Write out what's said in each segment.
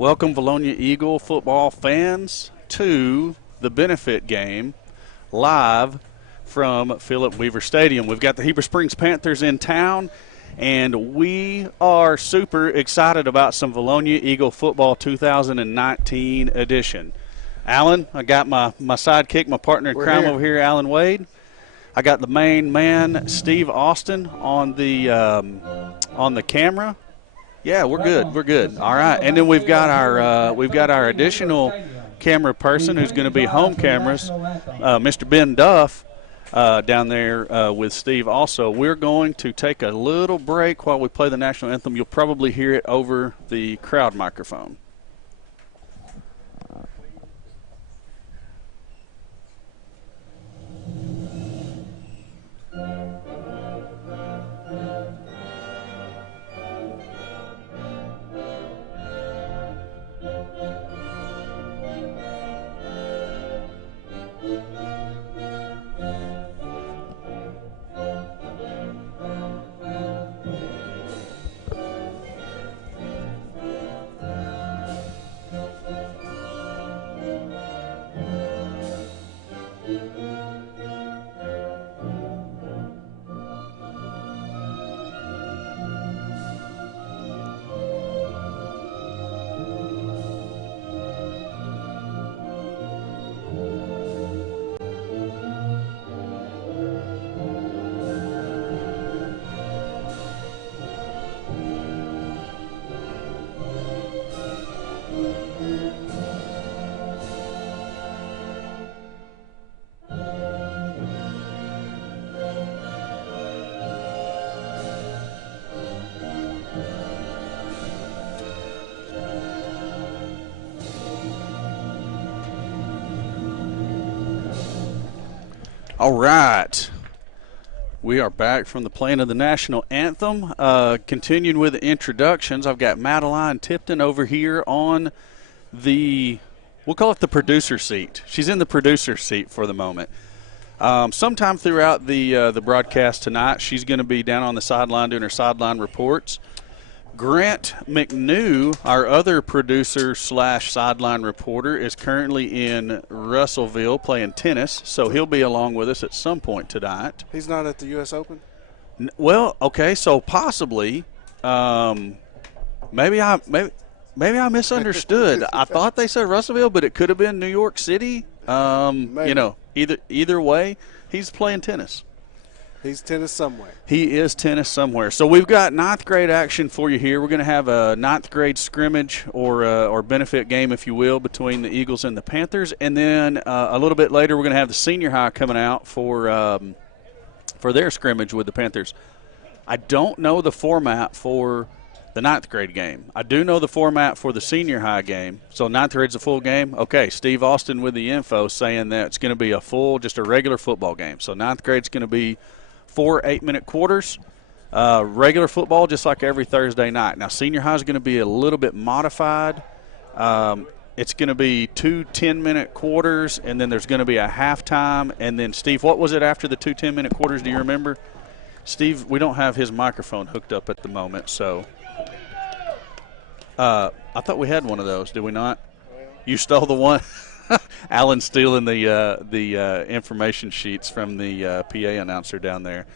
Welcome, Vilonia Eagle football fans, to the benefit game live from Philip Weaver Stadium. We've got the Heber Springs Panthers in town, and we are super excited about some Vilonia Eagle football 2019 edition. Alan, I got my sidekick, my partner in crime over here, Alan Wade. I got the main man, Steve Austin, on the camera. Yeah, we're good. We're good. All right, and then we've got our additional camera person who's going to be home cameras, Mr. Ben Duff, down there with Steve. Also, we're going to take a little break while we play the national anthem. You'll probably hear it over the crowd microphone. All right, we are back from the playing of the national anthem. Continuing with the introductions, I've got Madeline Tipton over here on we'll call it the producer seat. She's in the producer seat for the moment. Sometime throughout the broadcast tonight, she's going to be down on the sideline doing her sideline reports. Grant McNew, our other producer / sideline reporter, is currently in Russellville playing tennis, so he'll be along with us at some point tonight. He's not at the U.S. Open? Well, okay, so possibly, maybe I misunderstood. I thought they said Russellville, but it could have been New York City. Either way, he's playing tennis. He's tennis somewhere. He is tennis somewhere. So we've got ninth grade action for you here. We're going to have a ninth grade scrimmage or benefit game, if you will, between the Eagles and the Panthers. And then a little bit later, we're going to have the senior high coming out for their scrimmage with the Panthers. I don't know the format for the ninth grade game. I do know the format for the senior high game. So ninth grade's a full game. Okay, Steve Austin with the info saying that it's going to be just a regular football game. So ninth grade's going to be 4 8-minute quarters, regular football just like every Thursday night. Now, senior high is going to be a little bit modified. It's going to be 2 10-minute quarters, and then there's going to be a halftime. And then, Steve, what was it after the 2 10-minute quarters? Do you remember? Steve, we don't have his microphone hooked up at the moment, so I thought we had one of those. Did we not? You stole the one? Alan stealing the information sheets from the PA announcer down there.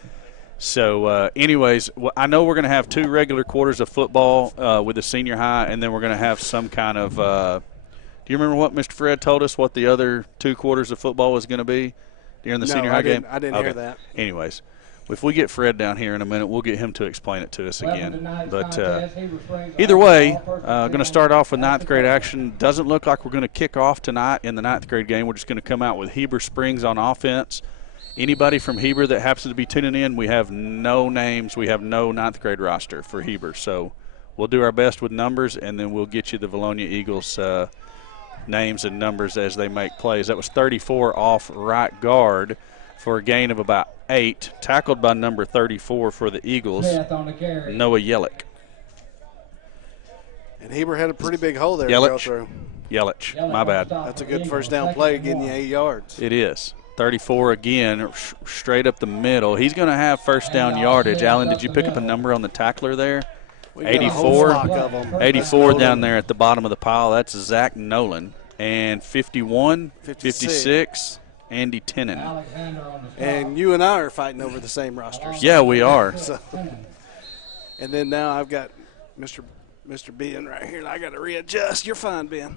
So, anyways, I know we're going to have 2 regular quarters of football with the senior high, and then we're going to have some kind of do you remember what Mr. Fred told us what the other 2 quarters of football was going to be during the senior high game? I didn't hear that. Anyways, if we get Fred down here in a minute, we'll get him to explain it to us again. But either way, going to start off with ninth grade action. Doesn't look like we're going to kick off tonight in the ninth grade game. We're just going to come out with Heber Springs on offense. Anybody from Heber that happens to be tuning in, we have no names. We have no ninth grade roster for Heber. So we'll do our best with numbers, and then we'll get you the Vilonia Eagles names and numbers as they make plays. That was 34 off right guard for a gain of about 8, tackled by number 34 for the Eagles, Noah Yellick. And Heber had a pretty big hole there to go through. Yelich, my bad. That's a good first down play, getting you 8 yards. It is. 34 again, straight up the middle. He's going to have first down yardage. Alan, did you pick up a number on the tackler there? We got a whole flock of them. 84 down there at the bottom of the pile. That's Zach Nolan. And 51, 56, Andy Tennant. And you and I are fighting over the same rosters. Yeah, we are. So, and then now I've got Mr. Ben right here, and I got to readjust. You're fine, Ben.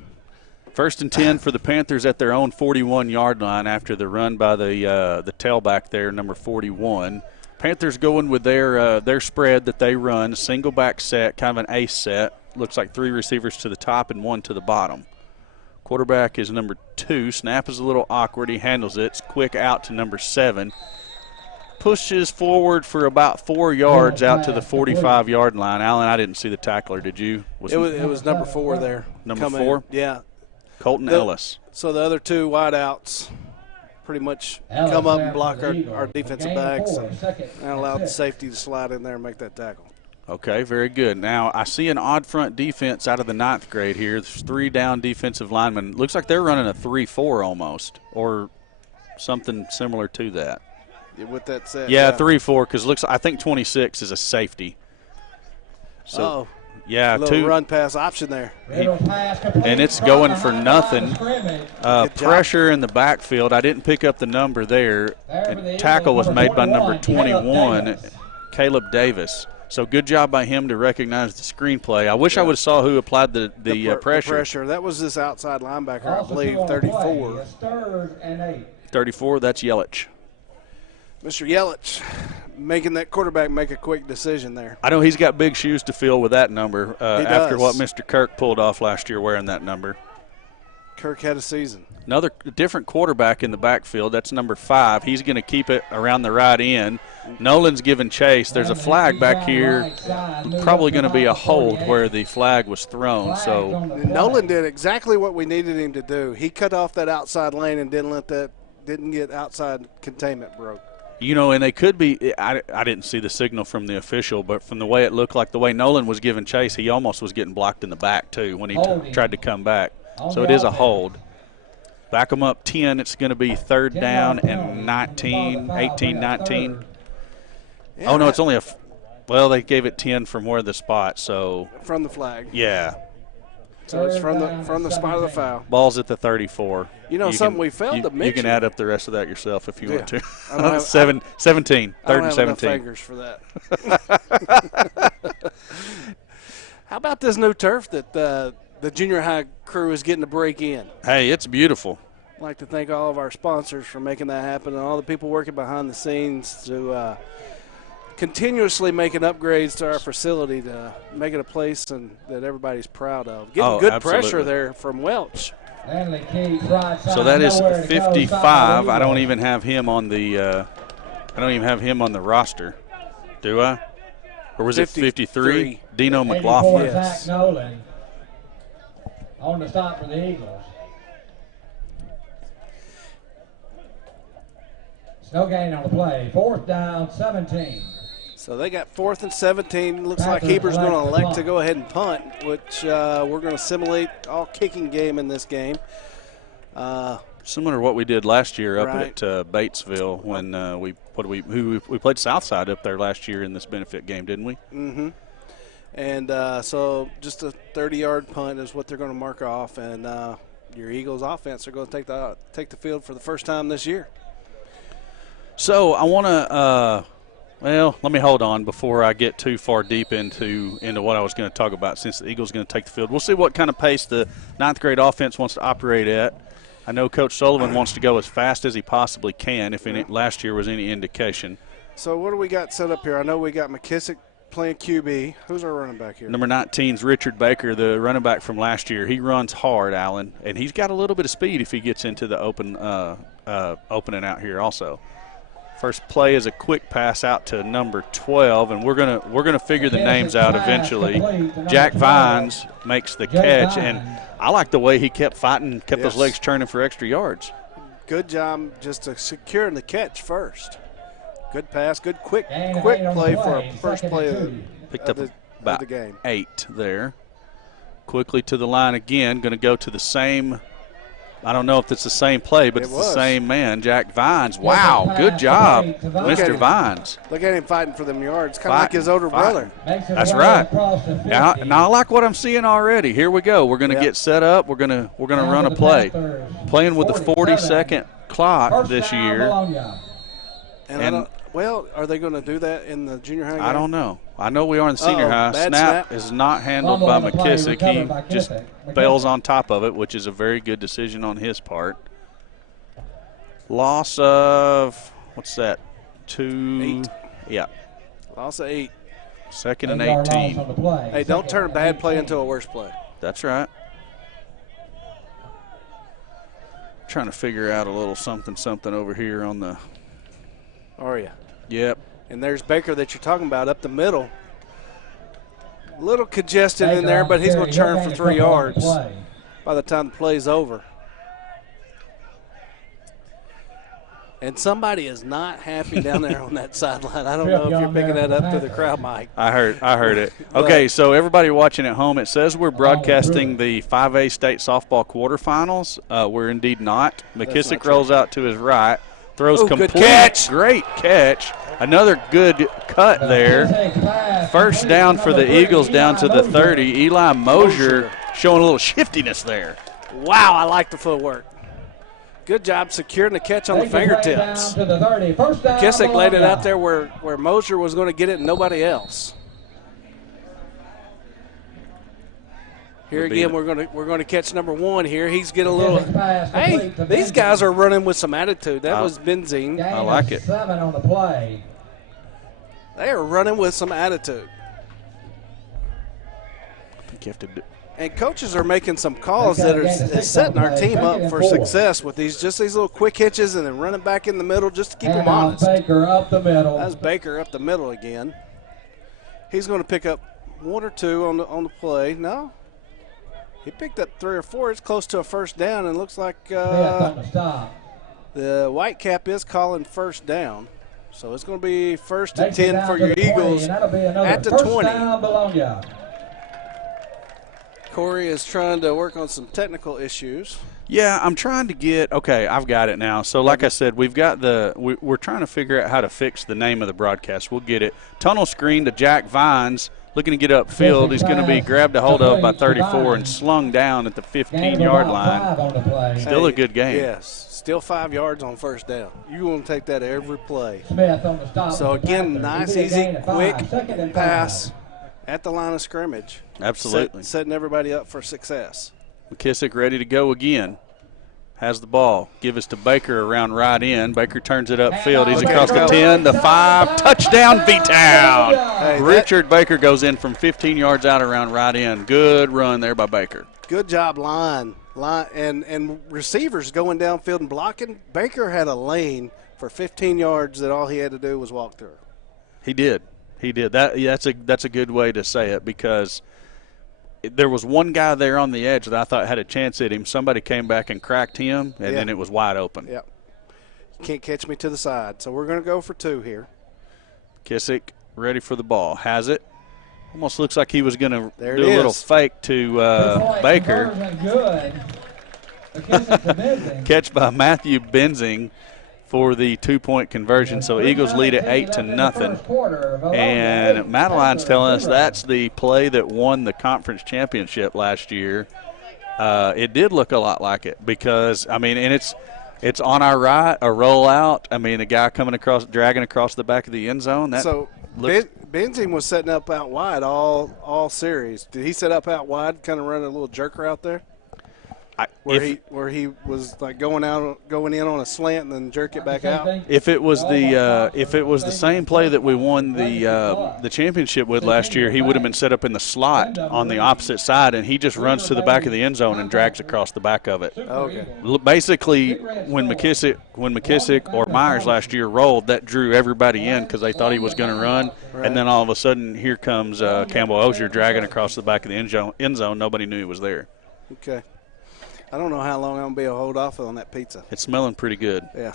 1st and 10 for the Panthers at their own 41-yard line after the run by the tailback there, number 41. Panthers going with their spread that they run, single back set, kind of an ace set. Looks like 3 receivers to the top and 1 to the bottom. Quarterback is number 2. Snap is a little awkward. He handles it. It's quick out to number 7. Pushes forward for about 4 yards out to the 45-yard line. Alan, I didn't see the tackler. Did you? It was number 4 there. Number 4? Yeah. Colton Ellis. So the other 2 wideouts pretty much come up and block our defensive backs and allow the safety to slide in there and make that tackle. Okay, very good. Now, I see an odd front defense out of the 9th grade here. There's 3 down defensive linemen. Looks like they're running a 3-4 almost, or something similar to that. With that said, yeah. 3-4, because I think 26 is a safety. So, yeah, a little run pass option there. And it's going for nothing. Pressure in the backfield. I didn't pick up the number there. And tackle was made by number 21, Caleb Davis. So good job by him to recognize the screenplay. I wish I would have saw who applied the pressure. The pressure. That was this outside linebacker, I believe, 34. 34, that's Yelich. Mr. Yelich making that quarterback make a quick decision there. I know he's got big shoes to fill with that number after what Mr. Kirk pulled off last year wearing that number. Kirk had a season. Another different quarterback in the backfield. That's number 5. He's going to keep it around the right end. Nolan's giving chase. There's a flag back here. Probably going to be a hold where the flag was thrown. So Nolan did exactly what we needed him to do. He cut off that outside lane and didn't get outside containment broke. You know, and they could be – I didn't see the signal from the official, but from the way it looked like the way Nolan was giving chase, he almost was getting blocked in the back too when he tried to come back. So it is a hold. Back them up 10. It's going to be 3rd down and 19, 18, 19. Yeah, oh, no, it's only well, they gave it 10 from where the spot, so. From the flag. Yeah. So it's from the spot of the foul. Ball's at the 34. You know, something we failed to mention. You can add up the rest of that yourself if you want to. 17, 3rd and 17. Fingers for that. How about this new turf that the junior high crew is getting to break in? Hey, it's beautiful. I'd like to thank all of our sponsors for making that happen and all the people working behind the scenes to continuously making upgrades to our facility to make it a place that everybody's proud of. Getting good pressure there from Welch. So that is 55. I don't even have him on the roster, do I? Or was it 53? Dino McLaughlin. Zach Nolan on the stop for the Eagles. It's no gain on the play. 4th down, 17. So they got 4th and 17. Looks like Heber's going to elect to go ahead and punt, which we're going to simulate all kicking game in this game. Similar to what we did last year up at Batesville when we played Southside up there last year in this benefit game, didn't we? Mm-hmm. And so just a 30-yard punt is what they're going to mark off, and your Eagles offense are going to take the field for the first time this year. So I want to let me hold on before I get too far deep into what I was going to talk about since the Eagles are going to take the field. We'll see what kind of pace the 9th grade offense wants to operate at. I know Coach Sullivan wants to go as fast as he possibly can, if last year was any indication. So what do we got set up here? I know we got McKissick playing QB. Who's our running back here? Number 19 is Richard Baker, the running back from last year. He runs hard, Allen, and he's got a little bit of speed if he gets into the opening out here also. First play is a quick pass out to number 12, and we're gonna figure the names out eventually. Jack Vines makes the catch, and I like the way he kept fighting, kept those legs churning for extra yards. Good job just to securing the catch first. Good pass, good quick play for a first play Picked up about the game. 8 there. Quickly to the line again, going to go to the same I don't know if it's the same play, but it's the was. same man, Jack Vines. Wow, good job, Mr. Vines. Look at him fighting for them yards, kind of like his older brother. That's right. Now I like what I'm seeing already. Here we go. We're going to get set up. We're going to run a play. Playing with the 40-second clock this year. And are they going to do that in the junior high game? I don't know. I know we are in the senior high. Snap is not handled by McKissick. He just bails on top of it, which is a very good decision on his part. Loss of, what's that? 2. 8. Yeah. Loss of 8. 2nd and 18. Hey, don't turn a bad play into a worse play. That's right. Trying to figure out a little something over here on the. Are you? Yep. And there's Baker that you're talking about up the middle. A little congested in there, but he's going to churn for 3 yards by the time the play's over. And somebody is not happy down there on that sideline. I don't know if you're picking that up through the crowd mic. I heard it. Okay, so everybody watching at home, it says we're broadcasting the 5A state softball quarterfinals. We're indeed not. McKissick rolls out to his right, throws complete. Good catch. Great catch. Another good cut there. First down for the Eagles down to the 30. Eli Mosier showing a little shiftiness there. Wow, I like the footwork. Good job securing the catch on the fingertips. McKissick laid it out there where Mosier was going to get it and nobody else. Here again, we're going to catch number 1 here. He's getting a little. Hey, these guys are running with some attitude. That was Benzine. I like it. 7 on the play. They are running with some attitude. I think you have to do. And coaches are making some calls that are setting our team up for success with these little quick hitches and then running back in the middle just to keep them honest. Baker up the middle. That's Baker up the middle again. He's going to pick up 1 or 2 on the play. No, he picked up 3 or 4. It's close to a first down, and looks like the Whitecap is calling first down. So it's going to be 1st and 10 for your Eagles at the 20. Corey is trying to work on some technical issues. Yeah, I'm trying to get. Okay, I've got it now. So, like I said, we've got we're trying to figure out how to fix the name of the broadcast. We'll get it. Tunnel screen to Jack Vines, looking to get upfield. He's going to be grabbed a hold of by 34 and slung down at the 15-yard line. Still a good game. Yes, still 5 yards on first down. You want to take that every play. Smith on the stop. So again, nice, easy, quick pass at the line of scrimmage. Absolutely. Setting everybody up for success. McKissick ready to go again. Has the ball. Give us to Baker around right in. Baker turns it upfield. He's across the 10, the 5. Touchdown, V-Town. Hey, Richard Baker goes in from 15 yards out around right in. Good run there by Baker. Good job line and receivers going downfield and blocking. Baker had a lane for 15 yards that all he had to do was walk through. He did. That's a good way to say it, because there was one guy there on the edge that I thought had a chance at him. Somebody came back and cracked him, and then it was wide open. Yep. You can't catch me to the side. So we're going to go for 2 here. Kissick ready for the ball. Has it. Almost looks like he was going to do a is. little fake to Baker. Catch by Matthew Benzing for the 2-point conversion. So Eagles lead at 8-0. And Madeline's telling us that's the play that won the conference championship last year. It did look a lot like it, because, I mean, and it's on our right, a rollout. I mean, a guy dragging across the back of the end zone. Benzing was setting up out wide all series. Did he set up out wide, kind of run a little jerk route there? Where he was like going in on a slant and then jerk it back out. If it was the same play that we won the championship with last year, he would have been set up in the slot on the opposite side, and he just runs to the back of the end zone and drags across the back of it. Okay. Basically, when McKissick or Myers last year rolled, that drew everybody in because they thought he was going to run, and then all of a sudden here comes Campbell Osier dragging across the back of the end zone. Nobody knew he was there. Okay. I don't know how long I'm going to be able to hold off on that pizza. It's smelling pretty good. Yeah.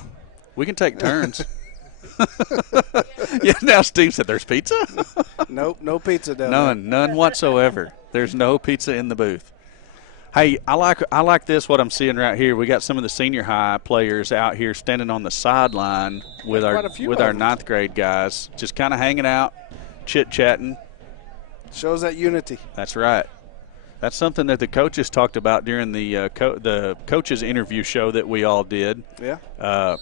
We can take turns. Yeah, now Steve said there's pizza? Nope, no pizza down there. None whatsoever. There's no pizza in the booth. Hey, I like this. What I'm seeing right here, we got some of the senior high players out here standing on the sideline with our ninth grade guys, just kind of hanging out, chit chatting. Shows that unity. That's right. That's something that the coaches talked about during the coaches interview show that we all did. Yeah.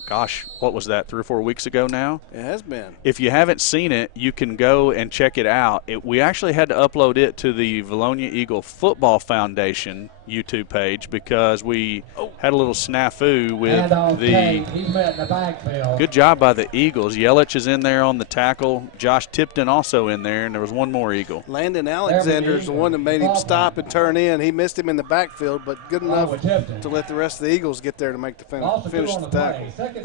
Gosh, what was that, 3 or 4 weeks ago now? It has been. If you haven't seen it, you can go and check it out. We actually had to upload it to the Vilonia Eagle Football Foundation YouTube page because we had a little snafu with He's met in the backfield. Good job by the Eagles. Yelich is in there on the tackle. Josh Tipton also in there, and there was one more Eagle. Landon Alexander is the one that made him stop and turn in. He missed him in the backfield, but good enough to let the rest of the Eagles get there to make the finish the tackle.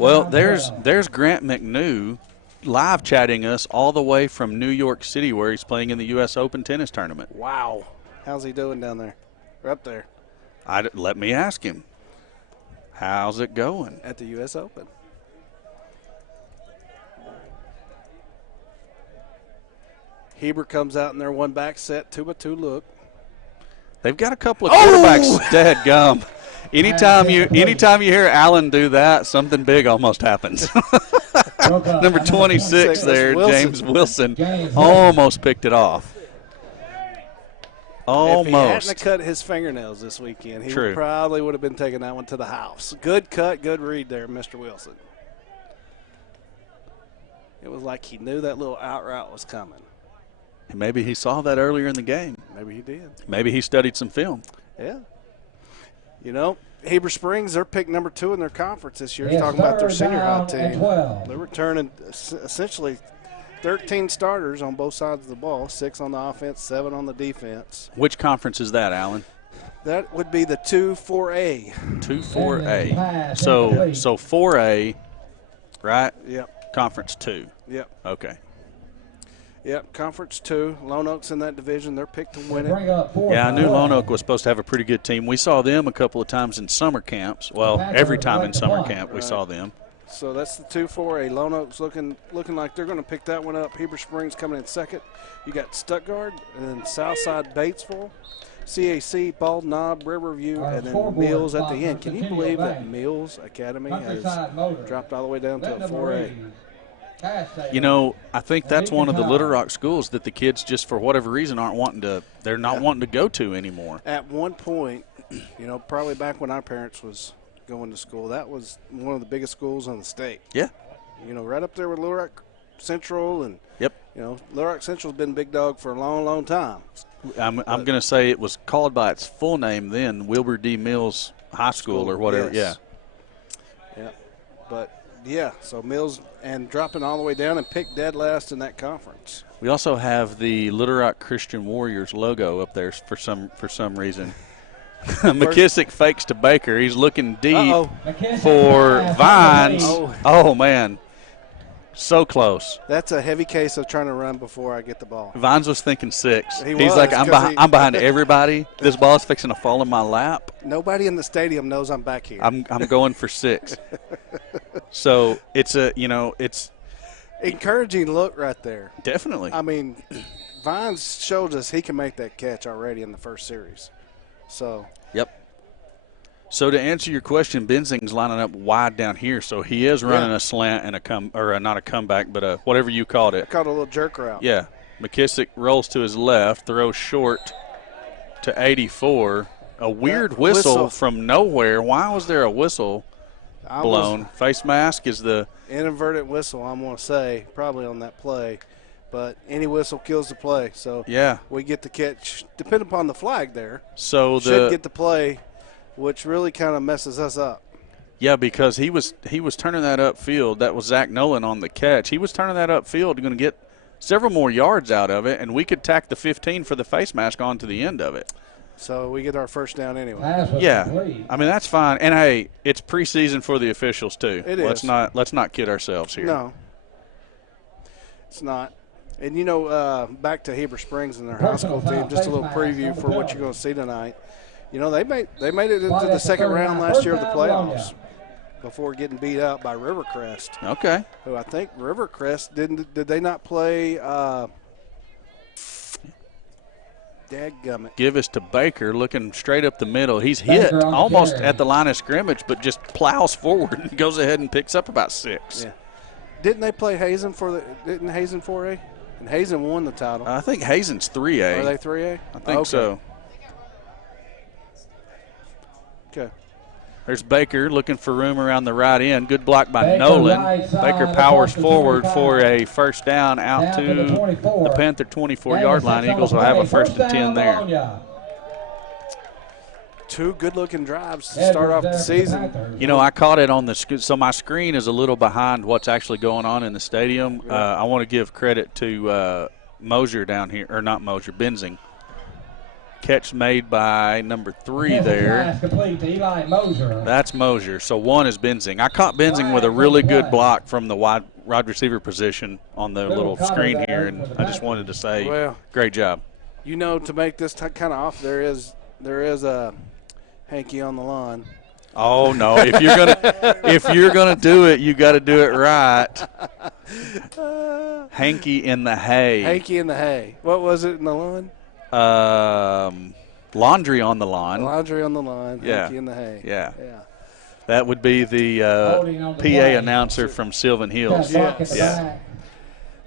Well, there's Grant McNew live chatting us all the way from New York City where he's playing in the U.S. Open tennis tournament. Wow. How's he doing down there? Or up there? Let me ask him. How's it going? At the U.S. Open. Heber comes out in their one back set, 2-by-2 look. They've got a couple of quarterbacks. Dadgum. Anytime you hear Allen do that, something big almost happens. Number 26 there, James Wilson, almost picked it off. Almost. If he hadn't cut his fingernails this weekend, he probably would have been taking that one to the house. Good cut, good read there, Mr. Wilson. It was like he knew that little out route was coming. Maybe he saw that earlier in the game. Maybe he did. Maybe he studied some film. Yeah. You know, Heber Springs, they're picked number 2 in their conference this year. He's talking about their senior high team. They're returning essentially 13 starters on both sides of the ball, 6 on the offense, 7 on the defense. Which conference is that, Alan? That would be the 2-4A. 2-4A. So 4A, right? Yep. Conference 2. Yep. Okay. Yep, Conference 2. Lone Oak's in that division. They're picked to win it. Yeah, I knew Lone Oak was supposed to have a pretty good team. We saw them a couple of times in summer camps. Well, every time in summer camp we saw them. So that's the 2-4A. Lone Oak's looking like they're going to pick that one up. Heber Springs coming in second. You got Stuttgart and then Southside Batesville, CAC, Bald Knob, Riverview, and then Mills at the end. Can you believe that Mills Academy has dropped all the way down to a 4A? You know, I think that's one of the Little Rock schools that the kids just for whatever reason wanting to go to anymore. At one point, you know, probably back when our parents was going to school, that was one of the biggest schools in the state. Yeah. You know, right up there with Little Rock Central and yep. You know, Little Rock Central's been big dog for a long, long time. I'm going to say it was called by its full name then, Wilbur D. Mills High School or whatever. Yes. Yeah. But yeah, so Mills and dropping all the way down and picked dead last in that conference. We also have the Little Rock Christian Warriors logo up there for some reason. McKissick fakes to Baker. He's looking deep for Vines. Oh, man. So close. That's a heavy case of trying to run before I get the ball. Vines was thinking 6. He's like, I'm behind everybody. This ball is fixing to fall in my lap. Nobody in the stadium knows I'm back here. I'm going for 6. So it's encouraging look right there. Definitely. I mean, Vines showed us he can make that catch already in the first series. So. Yep. So to answer your question, Benzing's lining up wide down here, so he is running a slant and not a comeback, but whatever you called it. I called it a little jerk route. Yeah. McKissick rolls to his left, throws short to 84. A weird whistle from nowhere. Why was there a whistle blown? Face mask is the inverted whistle, I'm going to say, probably on that play. But any whistle kills the play. So we get the catch, depending upon the flag there. So should get the play, which really kind of messes us up. Yeah, because he was turning that upfield. That was Zach Nolan on the catch. He was turning that upfield, going to get several more yards out of it, and we could tack the 15 for the face mask on to the end of it. So we get our first down anyway. Yeah, I mean that's fine. And hey, it's preseason for the officials too. It is. Let's not kid ourselves here. No, it's not. And you know, back to Heber Springs and their high school team. Just a little preview for what you're going to see tonight. You know, they made it into the second round last year of the playoffs before getting beat out by Rivercrest. Okay. Who I think Rivercrest did they not play? Dadgummit. Give us to Baker, looking straight up the middle. He's hit Baker on the almost carry. at the line of scrimmage, but just plows forward and goes ahead and picks up about 6. Yeah. Didn't they play Hazen didn't Hazen 4A? And Hazen won the title. I think Hazen's 3A. Are they 3A? I think so. Okay. There's Baker looking for room around the right end. Good block by Baker Nolan. right side, Baker powers across the forward 25. for a first down out Down to to the 24. the Panther 24-yard line. Gain of Eagles 6 will on the have a play. first and 10 down, there. Vilonia. 2 good-looking drives to Edwards start off there the for season. Panthers. You know, I caught it on the so my screen is a little behind what's actually going on in the stadium. I want to give credit to Mosier down here, or not Mosier, Benzing. Catch made by number 3 Pass there. complete to Eli Mosier. That's Mosier. So 1 is Benzing. I caught Benzing with a really good block from the wide receiver position on the little screen here, and I just wanted to say, Well, great job. you know, to make this kind of off, there is a hanky on the line. Oh no! If you're gonna do it, you got to do it right. Hanky in the hay. Hanky in the hay. What was it in the line? Laundry on the lawn. Laundry on the line. Yeah. Hanky in the hay. Yeah. Yeah. That would be the Holding on the PA play. announcer from Sylvan Hills. Block at the Yeah. back.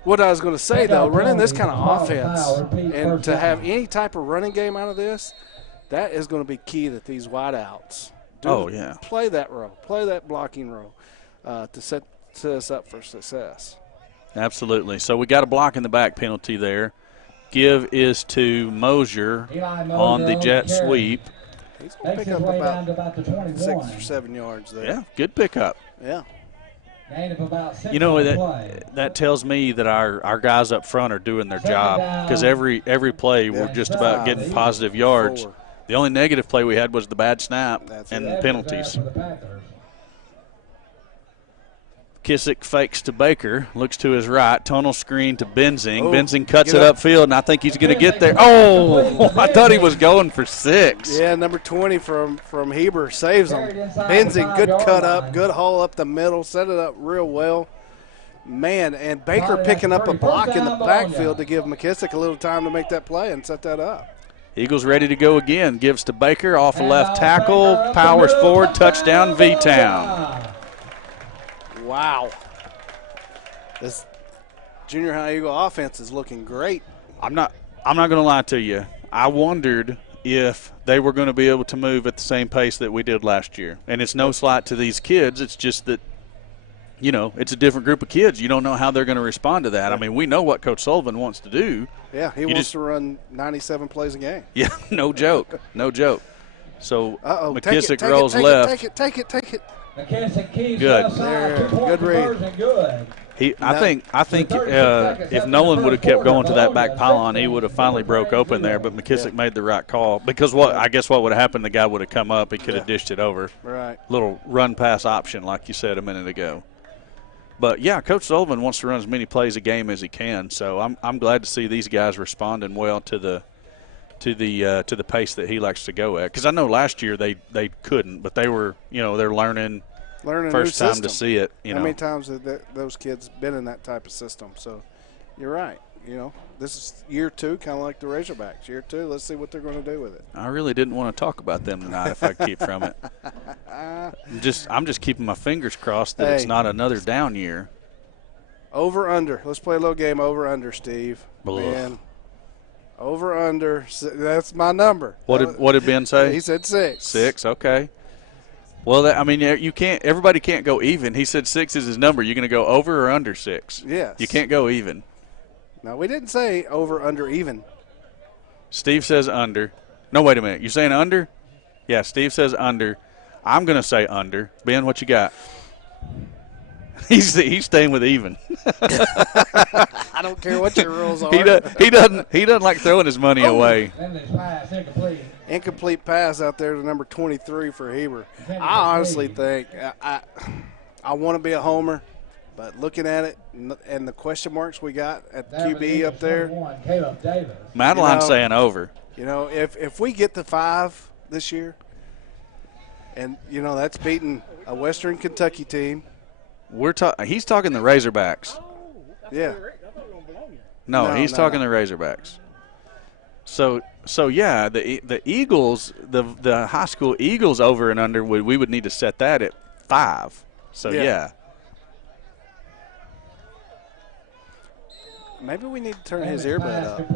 What I was going to say, though, running this kind of Foul, offense repeat and first to have down. any type of running game out of this, that is going to be key that these wideouts do. Oh, yeah. Play that row. Play that blocking row to set us up for success. Absolutely. So we got a block in the back penalty there. Give is to Mosier Eli Mosier on the jet carry. sweep. He's going to Makes pick his up way down about to about the 21. 6 or 7 yards there. Yeah, good pickup. Yeah. Gain of about 6 You know, on the play. that tells me that our guys up front are doing their Second job, down. because every play we're Yeah. just about getting Drive. positive yards. 4. The only negative play we had was the bad snap That's and it. Edwards penalties. there for the Panthers. Kissick fakes to Baker, looks to his right, tunnel screen to Benzing. Oh, Benzing cuts get it up. upfield, and I think he's going to get there. Oh, I thought he was going for 6. Yeah, number 20 from Heber saves him. Carried inside the Benzing, good 5-yard cut up, line. good hole up the middle, set it up real well. Man, and Baker That's picking up a pretty. block First in the down, backfield Bologna. to give McKissick a little time to make that play and set that up. Eagles ready to go again. Gives to Baker off the And left off tackle, Baker, up the powers middle, forward, touchdown V-Town. Bologna. Wow. This junior high Eagle offense is looking great. I'm not going to lie to you. I wondered if they were going to be able to move at the same pace that we did last year. And it's no slight to these kids. It's just that, you know, it's a different group of kids. You don't know how they're going to respond to that. I mean, we know what Coach Sullivan wants to do. Yeah, he You wants just- to run 97 plays a game. Yeah, no joke. No joke. So Uh-oh. McKissick rolls left. Take it. McKissick keeps Good. left side, There, 2-point good read. conversion, good. I think 36 seconds if in Nolan the would have first kept going to that quarter, back pylon, he would have finally broke open there. But McKissick made the right call, because I guess what would have happened, the guy would have come up, he could have dished it over. Right. Little run pass option, like you said a minute ago. But yeah, Coach Sullivan wants to run as many plays a game as he can. So I'm glad to see these guys responding well to the pace that he likes to go at. Because I know last year they couldn't, but they were, you know, they're learning Learning first a new time to system. see it. You How know, many times have those kids been in that type of system? So you're right. You know, this is year 2, kind of like the Razorbacks. Year 2, let's see what they're going to do with it. I really didn't want to talk about them tonight if I could keep from it. I'm just keeping my fingers crossed that it's Hey. not another down year. Over under. Let's play a little game over under, Steve. Blah. Man. Over under. That's my number. What did Ben say? He said 6. 6. Okay. Well, I mean, you can't. Everybody can't go even. He said 6 is his number. You're going to go over or under 6? Yes. You can't go even. No, we didn't say over, under, even. Steve says under. No, wait a minute. You're saying under? Yeah, Steve says under. I'm going to say under. Ben, what you got? He's staying with even. I don't care what your rules are. He doesn't like throwing his money away. Then this pass incomplete. Incomplete pass out there to number 23 for Heber. I honestly think I want to be a homer, but looking at it and the question marks we got at There QB up there, 21, Caleb Davis. Madeline's You know- saying over. you know, if we get the 5 this year, and you know that's beating a Western Kentucky team. He's talking the Razorbacks. Yeah. No, No, he's no, talking no. the Razorbacks. So So yeah, the Eagles, the high school Eagles over and under, we would need to set that at 5. So yeah. Maybe we need to turn his earbud up.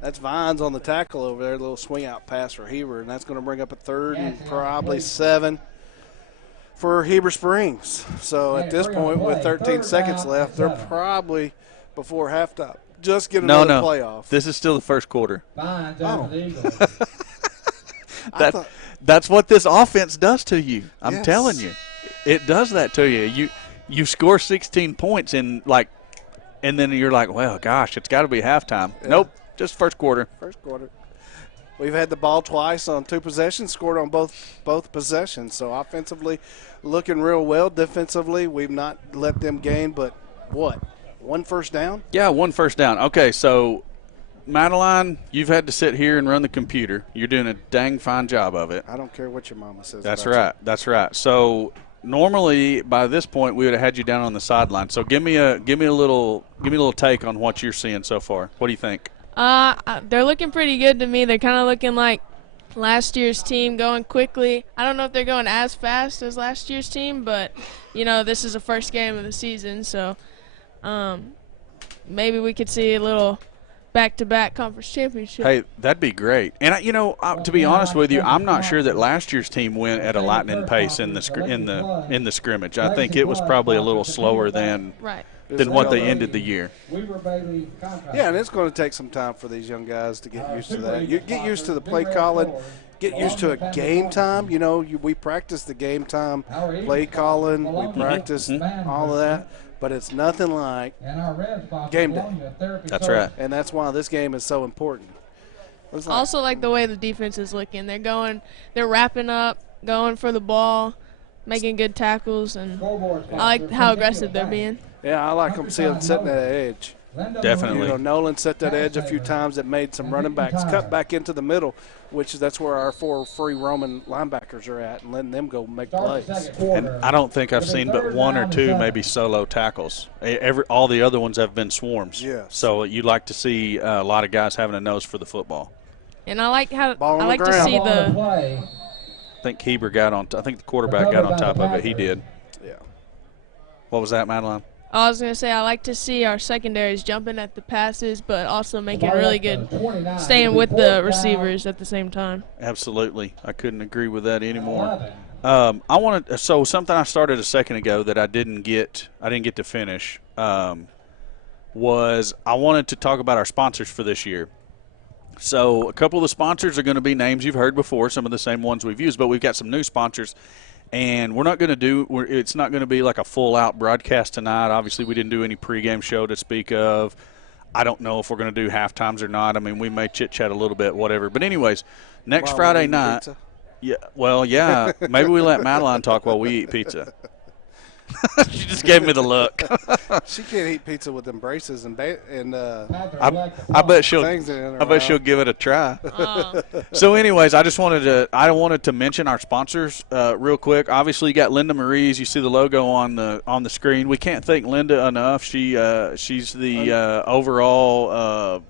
That's Vines on the tackle over there, a little swing out pass for Heber, and that's going to bring up a 3rd and probably 7 for Heber Springs. So at this point, with 13 seconds left, they're probably before halftime. Just get another playoff. This is still the first quarter. Vines over the Eagles. That's what this offense does to you. I'm Yes. telling you, it does that to you. You score 16 points and then you're like, well, gosh, it's got to be halftime. Yeah. Nope, just first quarter. First quarter. We've had the ball twice on 2 possessions, scored on both possessions. So offensively, looking real well. Defensively, we've not let them gain, but what? 1 first down? Yeah, 1 first down. Okay, so Madeline, you've had to sit here and run the computer. You're doing a dang fine job of it. I don't care what your mama says. That's about right. That's right. So normally by this point we would have had you down on the sideline. So give me a little take on what you're seeing so far. What do you think? They're looking pretty good to me. They're kind of looking like last year's team, going quickly. I don't know if they're going as fast as last year's team, but this is the first game of the season, so maybe we could see a little back-to-back conference championship. Hey, that'd be great. And to be honest with you, I'm not sure that last year's team went at a lightning pace in the scrimmage. I think it was probably a little slower than what they ended the year. Yeah, and it's going to take some time for these young guys to get used to that. You get used to the play calling, get used to a game time. We practice the game time play calling, we practice all of that, but it's nothing like game day. That's right. And that's why this game is so important. Also like the way the defense is looking. They're wrapping up, going for the ball, making good tackles, and I like how aggressive they're being. Yeah, I like them setting that edge. Definitely. Nolan set that edge a few times. It made some running backs cut back into the middle, that's where our 4 free Roman linebackers are at, and letting them go make plays. And I don't think I've seen but 1 or 2 maybe solo tackles. All the other ones have been swarms. Yes. So you'd like to see a lot of guys having a nose for the football. And I like to ground. see I think Heber I think the quarterback got on top of it. He did. Yeah. What was that, Madeline? I was going to say I like to see our secondaries jumping at the passes, but also making really good, staying with the receivers at the same time. Absolutely. I couldn't agree with that anymore. So something I started a second ago that I didn't get to finish was I wanted to talk about our sponsors for this year. So a couple of the sponsors are going to be names you've heard before, some of the same ones we've used, but we've got some new sponsors. And it's not going to be like a full-out broadcast tonight. Obviously, we didn't do any pregame show to speak of. I don't know if we're going to do halftimes or not. I mean, we may chit-chat a little bit, whatever. But anyways, next Friday night. Pizza? Yeah, well, yeah. Maybe we let Madeline talk while we eat pizza. She just gave me the look. She can't eat pizza with them braces and I bet she'll give it a try. So anyways, I wanted to mention our sponsors real quick. Obviously you got Linda Marie's. You see the logo on the screen. We can't thank Linda enough. She's the overall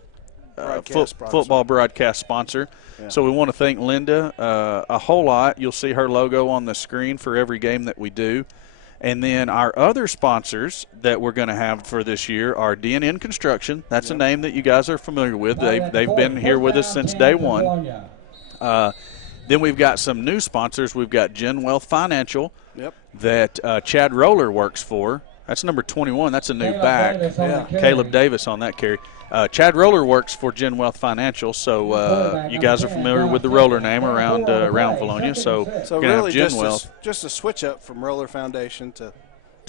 football broadcast sponsor. Yeah. So we want to thank Linda a whole lot. You'll see her logo on the screen for every game that we do. And then our other sponsors that we're going to have for this year are D&N Construction. That's a name that you guys are familiar with. They've been here with us since day one. Then we've got some new sponsors. We've got Gen Wealth Financial that Chad Roller works for. That's number 21. That's a new back. Caleb Davis on that carry. Chad Roller works for Gen Wealth Financial, so you guys are familiar with the Roller name around Vilonia. So we're going to have Gen Wealth. Just a switch up from Roller Foundation to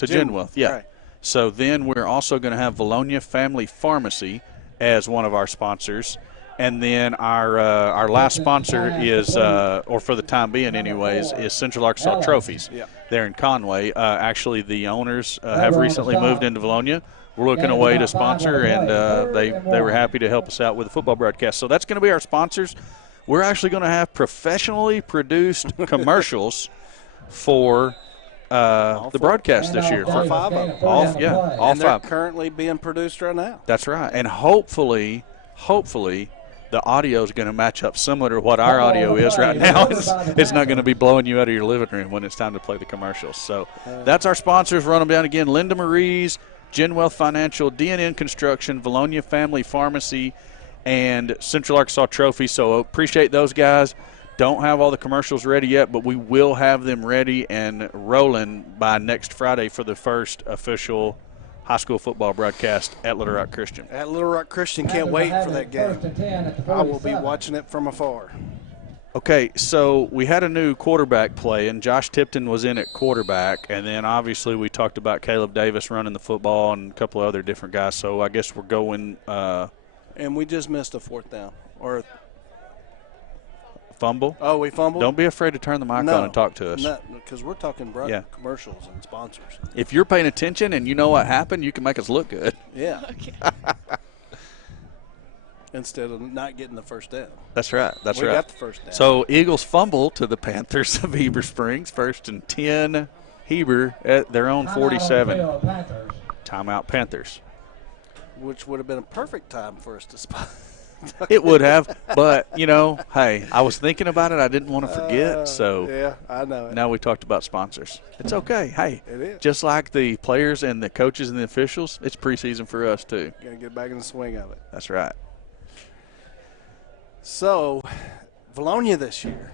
Gen Wealth, yeah. Right. So then we're also going to have Vilonia Family Pharmacy as one of our sponsors. And then our last sponsor is, or for the time being anyways, is Central Arkansas Trophies. Yeah. There in Conway. Actually, the owners have recently moved into Vilonia. We're looking away to sponsor, and they were happy to help us out with the football broadcast. So that's going to be our sponsors. We're actually going to have professionally produced commercials for the broadcast this year. All 5 of them. All and 5. They're currently being produced right now. That's right. And hopefully hopefully the audio is going to match up similar to what our audio is right now. It's not going to be blowing you out of your living room when it's time to play the commercials. So that's our sponsors. Run them down again. Linda Marie's, Genwealth Financial, DNN Construction, Vilonia Family Pharmacy, and Central Arkansas Trophy. So appreciate those guys. Don't have all the commercials ready yet, but we will have them ready and rolling by next Friday for the first official high school football broadcast at Little Rock Christian. At Little Rock Christian, can't wait for that game. I will be watching it from afar. Okay, so we had a new quarterback play, and Josh Tipton was in at quarterback, and then obviously we talked about Caleb Davis running the football and a couple of other different guys, so I guess we're going and we just missed a fourth down. Or fumble. Oh, we fumbled? Don't be afraid to turn the mic on and talk to us. No, because we're talking commercials and sponsors. If you're paying attention and you know what happened, you can make us look good. Yeah. Okay. Instead of not getting the first down. That's right. We got the first down. So Eagles fumble to the Panthers of Heber Springs. 1st and 10, Heber at their own 47. Timeout Panthers. Which would have been a perfect time for us to spot. It would have, but, hey, I was thinking about it. I didn't want to forget, so yeah, I know it. Now we talked about sponsors. It's okay. Hey, it is. Just like the players and the coaches and the officials, it's preseason for us too. Got to get back in the swing of it. That's right. So, Vilonia this year.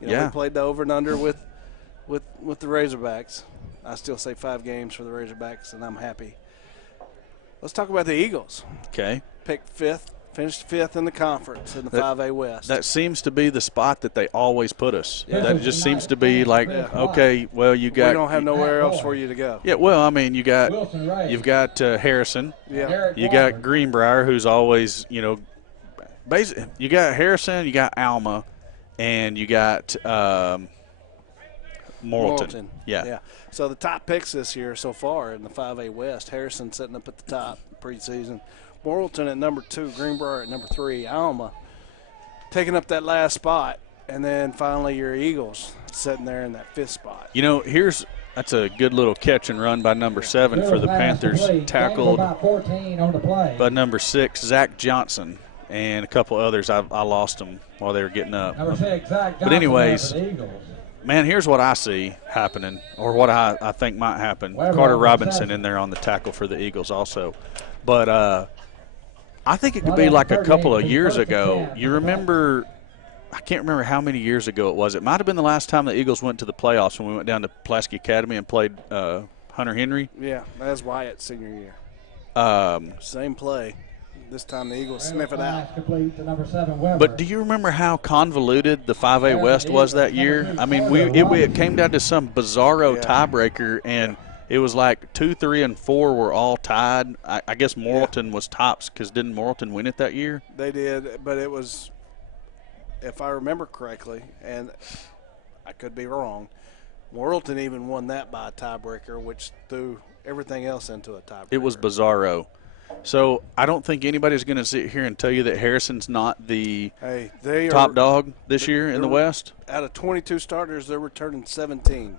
We played the over and under with the Razorbacks. I still say 5 games for the Razorbacks, and I'm happy. Let's talk about the Eagles. Okay. Picked 5th. Finished 5th in the conference in the 5A West. That seems to be the spot that they always put us. Yeah. That just seems to be like, okay, well, you got. We don't have nowhere else for you to go. Yeah, well, I mean, you've got Harrison. Yeah. You got Greenbrier, who's always, basically, you got Harrison, you got Alma, and you got Morrilton. Yeah. So the top picks this year so far in the 5A West, Harrison sitting up at the top preseason. Morrilton at number 2, Greenbrier at number 3, Alma taking up that last spot, and then finally your Eagles sitting there in that 5th spot. That's a good little catch and run by number 7 for the Panthers, tackled by number 6, Zach Johnson, and a couple others. I lost them while they were getting up. But anyways, man, here's what I see happening, or what I think might happen. Carter Robinson in there on the tackle for the Eagles also. But I think it could be like a couple of years ago. You remember, I can't remember how many years ago it was. It might have been the last time the Eagles went to the playoffs when we went down to Pulaski Academy and played Hunter Henry. Yeah, that was Wyatt's senior year. Same play. This time the Eagles sniff it out. But do you remember how convoluted the 5A West was that year? I mean, it came down to some bizarro tiebreaker, and it was like 2, 3, and 4 were all tied. I guess Morrilton was tops because didn't Morrilton win it that year? They did, but it was, if I remember correctly, and I could be wrong, Morrilton even won that by a tiebreaker, which threw everything else into a tiebreaker. It was bizarro. So I don't think anybody's going to sit here and tell you that Harrison's not the top dog this year in the West. Out of 22 starters, they're returning 17.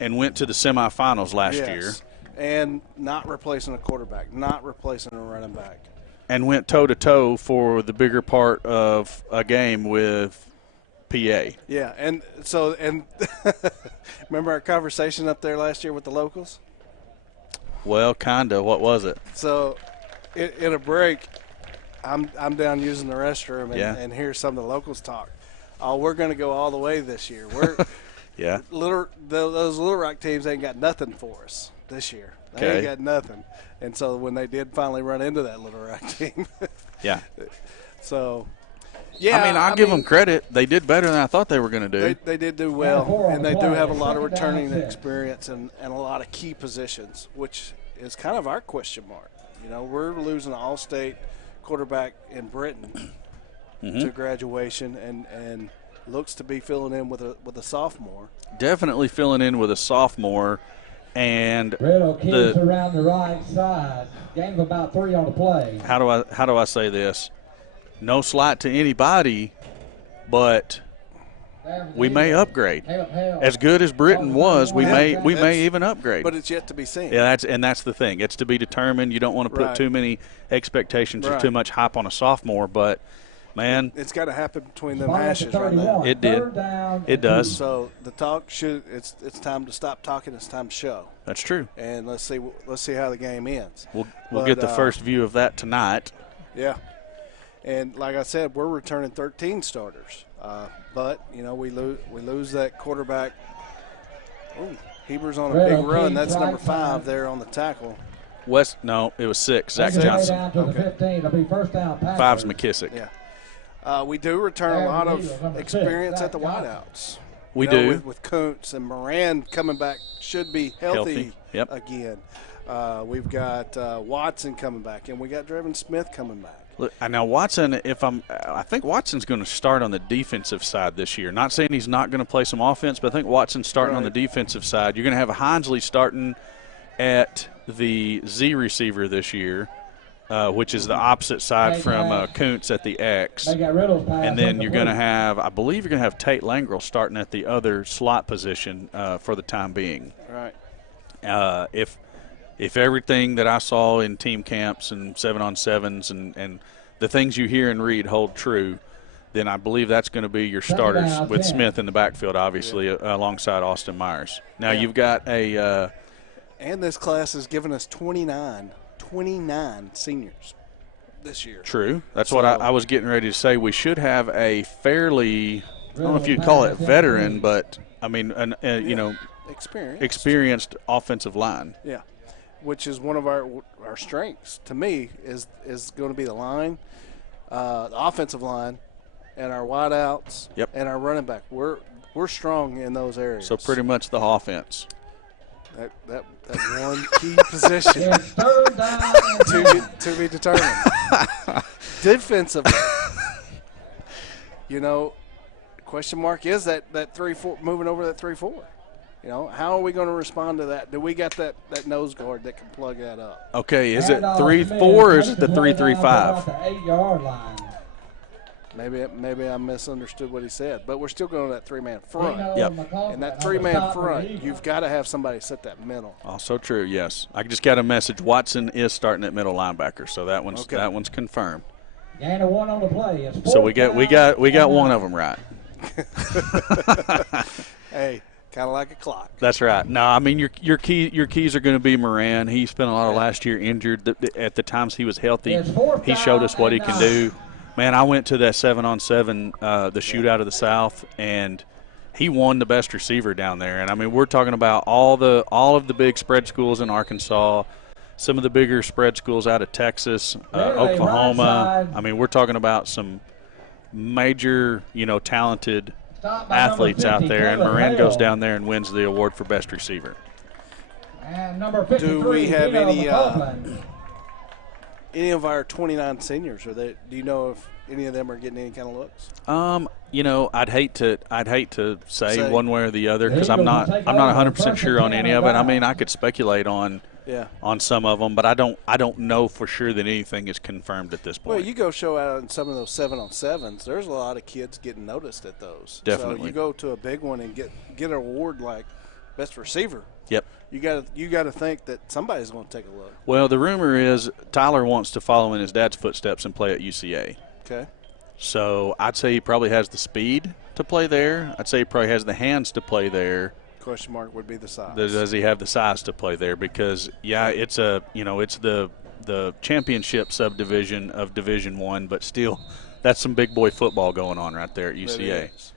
And went to the semifinals last year. And not replacing a quarterback, not replacing a running back. And went toe-to-toe for the bigger part of a game with PA. Yeah, and remember our conversation up there last year with the locals? Well, kind of. What was it? So in a break, I'm down using the restroom, and hear some of the locals talk. Oh, we're going to go all the way this year. We're Yeah. Those Little Rock teams ain't got nothing for us this year. They ain't got nothing. And so when they did finally run into that Little Rock team. Yeah. So, yeah. I'll give them credit. They did better than I thought they were going to do. They did do well, and they do have a lot of returning experience and a lot of key positions, which is kind of our question mark. We're losing an all-state quarterback in Benton to graduation, and looks to be filling in with a sophomore. Definitely filling in with a sophomore, and kids around the right side. Gain of about 3 on the play. How do I say this? No slight to anybody, but we may upgrade. Help. As good as Britain was, we Yeah, may even upgrade. But it's yet to be seen. Yeah, that's the thing. It's to be determined. You don't want to put Right. too many expectations or Right. too much hype on a sophomore, but man, It's got to happen between them Ball at the hashes right now. 31. It did. Third down It and does. So the talk should it's time to stop talking. It's time to show, that's true. and let's see how the game ends. We'll But, get the first view of that tonight. Yeah, and like I said, we're returning 13 starters, but we lose that quarterback. Ooh, Heber's on a Red big on run. King, That's right number 5 side. there on the tackle. No, it was 6. Zach Make it way Johnson. down to the Okay. 15. It'll be first down. Packers. 5's McKissick. Yeah. We do return a lot of experience at the wideouts. We You know, do. with Kuntz and Moran coming back, should be healthy. Yep. Again. We've got Watson coming back, and we got Drevin Smith coming back. Look, now Watson, I think Watson's going to start on the defensive side this year. Not saying he's not going to play some offense, but I think Watson's starting on the defensive side. You're going to have Hinesley starting at the Z receiver this year, which is the opposite side from Kuntz at the X. They got Riddle's pass And then you're going to incomplete. have, I believe you're going to have Tate Langrel starting at the other slot position for the time being. Right. If everything that I saw in team camps and 7-on-7s and the things you hear and read hold true, then I believe that's going to be your starters down, with 10. Smith in the backfield, obviously, alongside Austin Myers. Now Yeah. you've got a And this class has given us 29 seniors this year. true. That's what I was getting ready to say. We should have a fairly, I don't know if you'd call it Riddle's pass veteran, but I mean, experienced offensive line. Yeah, which is one of our strengths. To me, is going to be the line, the offensive line, and our wideouts. Yep. And our running back. We're strong in those areas. So pretty much the offense. that one key position It's third down and 10. to be determined. Defensively, question mark is that 3-4 moving over that 3-4. How are we going to respond to that? Do we got that nose guard that can plug that up? Okay, is it Handoff 3-4 Smith. or is it the This way down to 3-3-5? about the 8-yard line. Maybe I misunderstood what he said, but we're still going to that 3-man front. Yep. And that 3-man front, you've got to have somebody set that middle. Also true, yes. I just got a message. Watson is starting at middle linebacker, so that one's confirmed. Gain of 1 on the play. It's So we fourth got down. one of them right. Hey, kind of like a clock. That's right. No, I mean your keys are going to be Moran. He spent a lot of last year injured. At the times he was healthy, It's fourth he showed us down what he and can 9. do. Man, I went to that 7-on-7, the shootout of the South, and he won the best receiver down there. And I mean, we're talking about all of the big spread schools in Arkansas, some of the bigger spread schools out of Texas, Oklahoma. right side. I mean, we're talking about some major, talented Stop by number athletes out 50, there, and Kevin Moran goes Hale. down there and wins the award for best receiver. And number 53, Do we have Vito any, McCaughlin. Any of our 29 seniors, do you know if any of them are getting any kind of looks? I'd hate to say Say. one way or the other because The I'm Eagles not will take 100% over sure on first any and of it. I 10 mean, I back. could speculate on some of them, but I don't know for sure that anything is confirmed at this point. Well, you go show out in some of those 7-on-7s. There's a lot of kids getting noticed at those. Definitely. So you go to a big one and get an award like best receiver. Yep. You got to think that somebody's going to take a look. Well, the rumor is Tyler wants to follow in his dad's footsteps and play at UCA. Okay. So I'd say he probably has the speed to play there. I'd say he probably has the hands to play there. Question mark would be the size. Does he have the size to play there? Because it's the championship subdivision of Division I, but still, that's some big boy football going on right there at UCA. That is.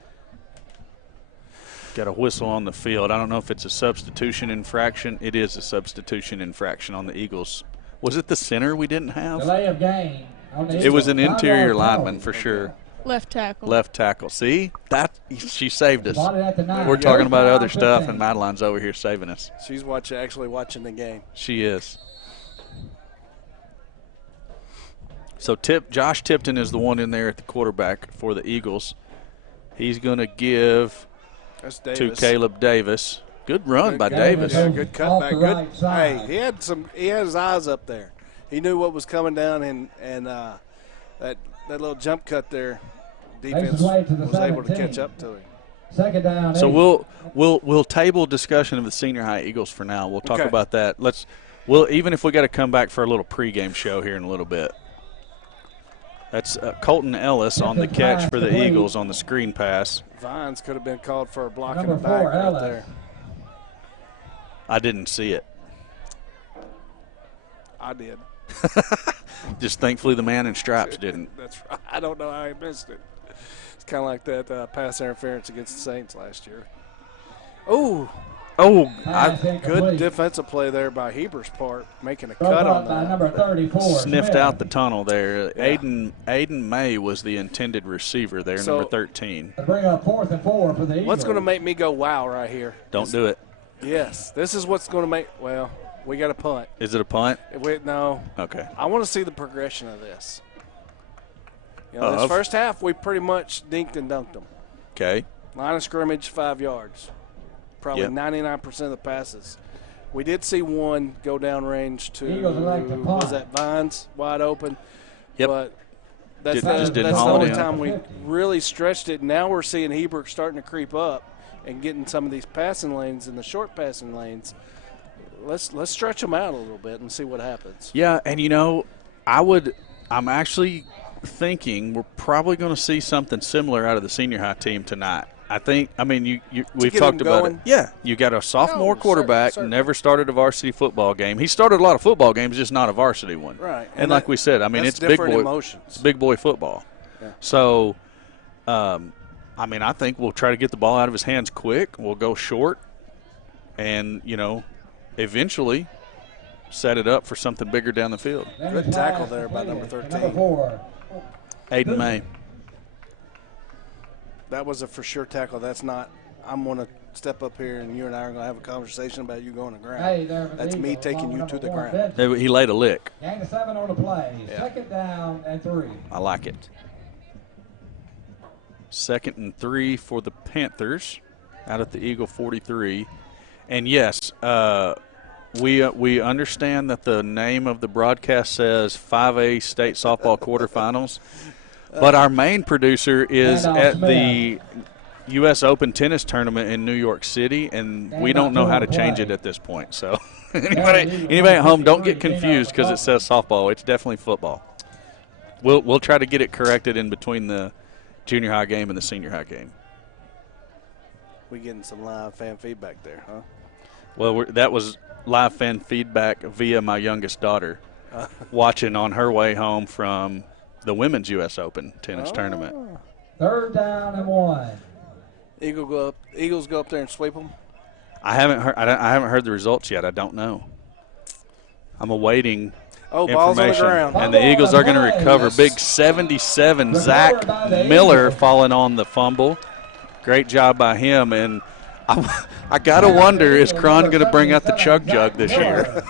Got a whistle on the field. I don't know if it's a substitution infraction. It is a substitution infraction on the Eagles. Was it the center we didn't have? Delay of game. On the It was Eagles. an 5-yard interior penalty. lineman for sure. Left tackle. Left tackle. See? She saved us. Spotted at the 9. We're talking about other First stuff, down, and Madeline's over here saving us. She's actually watching the game. She is. So Josh Tipton is the one in there at the quarterback for the Eagles. He's going to give That's to Davis. Caleb Davis. Good run by Davis. Davis. Yeah, good Off cutback. the Good. right side. Hey, he had his eyes up there. He knew what was coming down, and that little jump cut there, defense his way to the was able to 17. catch up to him. Second down. So 8. we'll table discussion of the senior high Eagles for now. We'll talk Okay. about that. We'll even if we got to come back for a little pregame show here in a little bit. That's Colton Ellis on the catch for the Eagles on the screen pass. Vines could have been called for a block in Number the back 4, right Ellis. there. I didn't see it. I did. Just thankfully the man in stripes didn't. That's right. I don't know how he missed it. It's kind of like that pass interference against the Saints last year. Oh, Pass good incomplete. defensive play there by Heber's part, making a Broke cut up on by that. number 34. Sniffed Smith. out the tunnel there. Yeah. Aiden May was the intended receiver there, So- number 13. To bring up 4th and 4 for the Eagles. What's going to make me go wow right here? Don't do it. Yes, this is what's going to make. Well, we got a punt. Is it a punt? No, Okay. I want to see the progression of this. You know, this Of? first half we pretty much dinked and dunked them. Okay. Line of scrimmage, 5 yards. Probably Yep. 99% of the passes. We did see one go down range to, Eagles elect to punt. was that Vines, wide open. Yep. But that's, Just didn't that's the haul it only in. time we really stretched it. Now we're seeing Hebert starting to creep up and getting some of these passing lanes and the short passing lanes. Let's stretch them out a little bit and see what happens. Yeah, and I'm actually thinking we're probably going to see something similar out of the senior high team tonight. We've get talked him about going? it. Yeah, you got a sophomore Oh, quarterback, certainly. never started a varsity football game. He started a lot of football games, just not a varsity one. Right. And like we said, that's it's big different boy, emotions. it's big boy football. Yeah. So, I think we'll try to get the ball out of his hands quick. We'll go short, and eventually set it up for something bigger down the field. Good tackle there by number 13. Number 4. Aiden May. That was a for sure tackle. That's not. I'm going to step up here and you and I are going to have a conversation about you going to ground. Hey, there for the That's me Eagles, taking along you with to the number 4, ground. Benton. He laid a lick. Gain of 7 on the play. Yeah. Second down and 3. I like it. 2nd and 3 for the Panthers out at the Eagle 43. And yes, we understand that the name of the broadcast says 5A state softball quarterfinals, but our main producer is Randolph at Smith. the U.S. Open tennis tournament in New York City, and we don't know how to change it at this point. So anybody at home, don't get confused because it says softball. It's definitely football. We'll try to get it corrected in between the junior high game and the senior high game. We getting some live fan feedback there, huh? Well, that was live fan feedback via my youngest daughter watching on her way home from the Women's U.S. Open tennis tournament. Third down and 1. Eagles go up there and sweep them. I haven't heard the results yet. I don't know. I'm awaiting Oh, balls on the information. ground. And the Eagles are going to recover. Big 77, Zach Miller falling on the fumble. Great job by him. And I got to wonder, is Cron going to bring out the chug jug this year?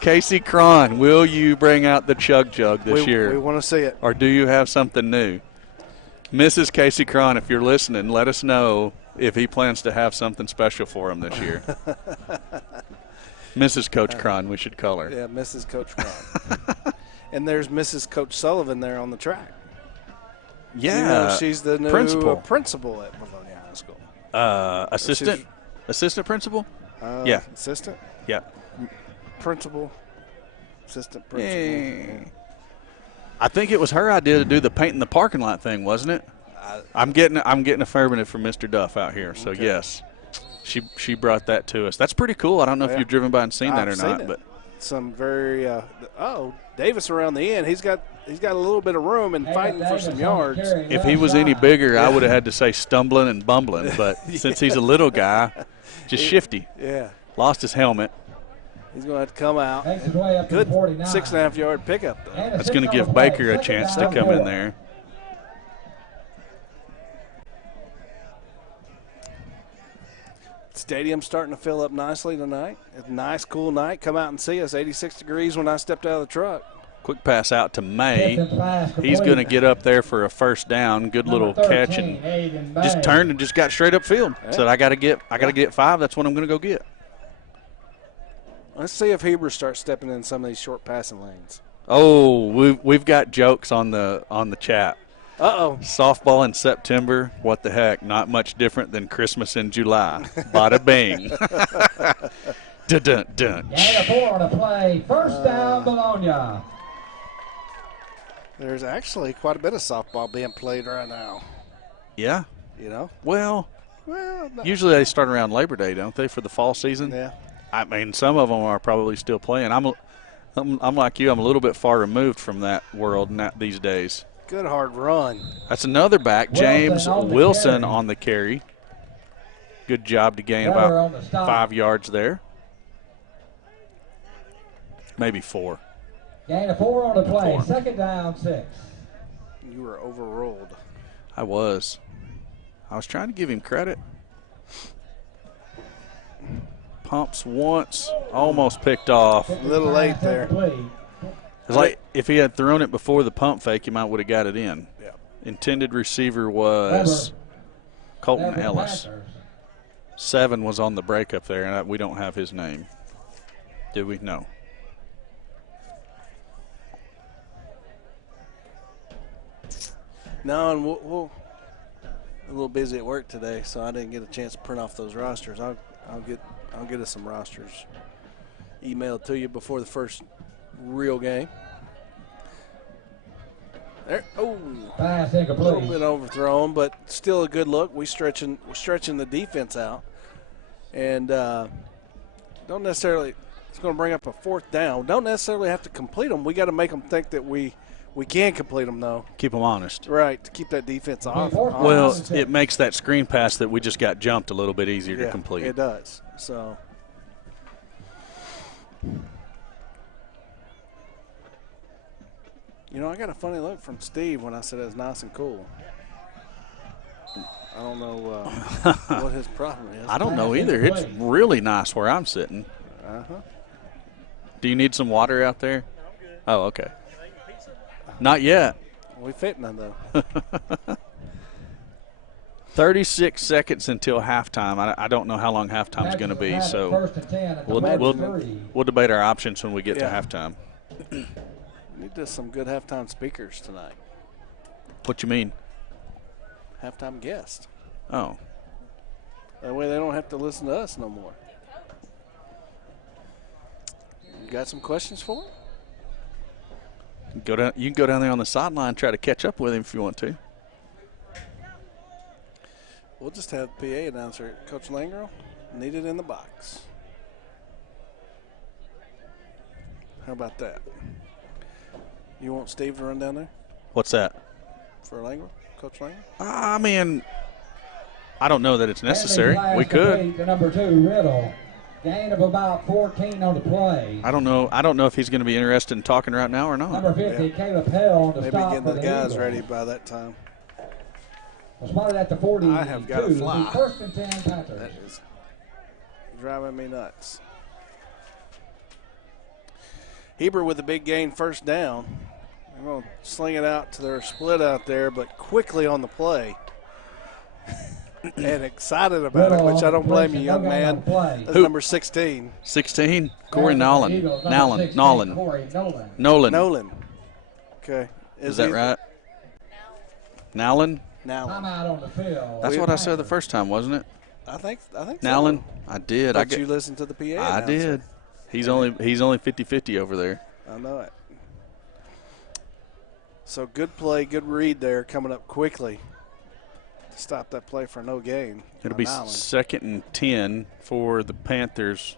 Casey Cron, will you bring out the chug jug this year? We want to see it. Or do you have something new? Mrs. Casey Cron, if you're listening, let us know if he plans to have something special for him this year. Mrs. Coach Cron, we should call her. Yeah, Mrs. Coach Cron. And there's Mrs. Coach Sullivan there on the track. Yeah. You know, she's the new principal at Vilonia High School. Assistant principal? Yeah. Assistant? Yeah. Principal. Assistant principal. Yeah. I think it was her idea to do the paint in the parking lot thing, wasn't it? I'm getting affirmative from Mr. Duff out here. So, yes, she brought that to us. That's pretty cool. I don't know if you've driven by and seen that or not. But some very Davis around the end. He's got a little bit of room and fighting for some yards. If he was any bigger, I would have had to say stumbling and bumbling. But since he's a little guy, just shifty. Yeah. Lost his helmet. He's going to have to come out. Good 6.5 yard pickup, though. That's going to give Baker a chance to come in there. Stadium's starting to fill up nicely tonight. It's a nice, cool night. Come out and see us. 86 degrees when I stepped out of the truck. Quick pass out to May. He's going to get up there for a first down. Good little catch and just turned and just got straight up field. Yeah. Said, I got to get 5. That's what I'm going to go get. Let's see if Heber starts stepping in some of these short passing lanes. Oh, we've got jokes on the chat. Uh-oh. Softball in September, what the heck? Not much different than Christmas in July. Bada bing. Dun, dun, dun. Gain of 4 on the play. First down, Vilonia. There's actually quite a bit of softball being played right now. Yeah. You know? Well, Well, no. usually they start around Labor Day, don't they, for the fall season? Yeah. I mean, some of them are probably still playing. I'm like you. I'm a little bit far removed from that world these days. Good hard run. That's another back, James Wilson carry. on the carry. Good job to gain Trevor on about the stop. 5 yards there. Maybe 4. Gain of 4 on the play. 4. Second down, 6. You were overruled. I was trying to give him credit. Pumps once, almost picked off. A little late there. It's like if he had thrown it before the pump fake, he might would have got it in. Yeah. Intended receiver was Colton Ellis. 7 was on the break up there, and we don't have his name. Did we? No. No, and we'll a little busy at work today, so I didn't get a chance to print off those rosters. I'll get us some rosters emailed to you before the first real game. There, Pass a incomplete. little bit overthrown, but still a good look. We're stretching the defense out, and don't necessarily. It's going to bring up a 4th down. Don't necessarily have to complete them. We got to make them think that we can complete them, though. Keep them honest. Right, to keep that defense off. Well, it makes that screen pass that we just got jumped a little bit easier to complete. It does. So, you know, I got a funny look from Steve when I said it was nice and cool. I don't know what his problem is. I don't know either. It's really nice where I'm sitting. Uh-huh. Do you need some water out there? Oh, okay. Not yet. We fitting them, though. 36 seconds until halftime. I don't know how long halftime's going to be, so we'll debate our options when we get to halftime. We need some good halftime speakers tonight. What you mean? Halftime guest. Oh. That way they don't have to listen to us no more. You got some questions for him? You can go down there on the sideline and try to catch up with him if you want to. We'll just have the PA announcer, Coach Langro, needed in the box. How about that? You want Steve to run down there What's that? for Langro, Coach Langro? I mean, I don't know that it's necessary. We could. To number 2, Riddle. Gain of about 14 on the play. I don't know if he's going to be interested in talking right now or not. Number 50, Caleb Hell on the Maybe stop getting for the the guys Eagles. ready by that time. Spotted at the 42. I have got to fly. First and 10 Panthers. That is driving me nuts. Heber with a big gain, first down. They're going to sling it out to their split out there, but quickly on the play. And excited about it, which I don't blame you, young man. That's number 16. 16? Corey Nolan. Corey Nolan. Okay. Is that right? Nolan? Now, I'm out on the field. That's what I said the first time, wasn't it? I think Nolan? so. I did. But you listened to the PA I announcer. did. He's only 50-50 over there. I know it. So good play, good read there, coming up quickly to stop that play for no gain. It'll be second and 10 for the Panthers.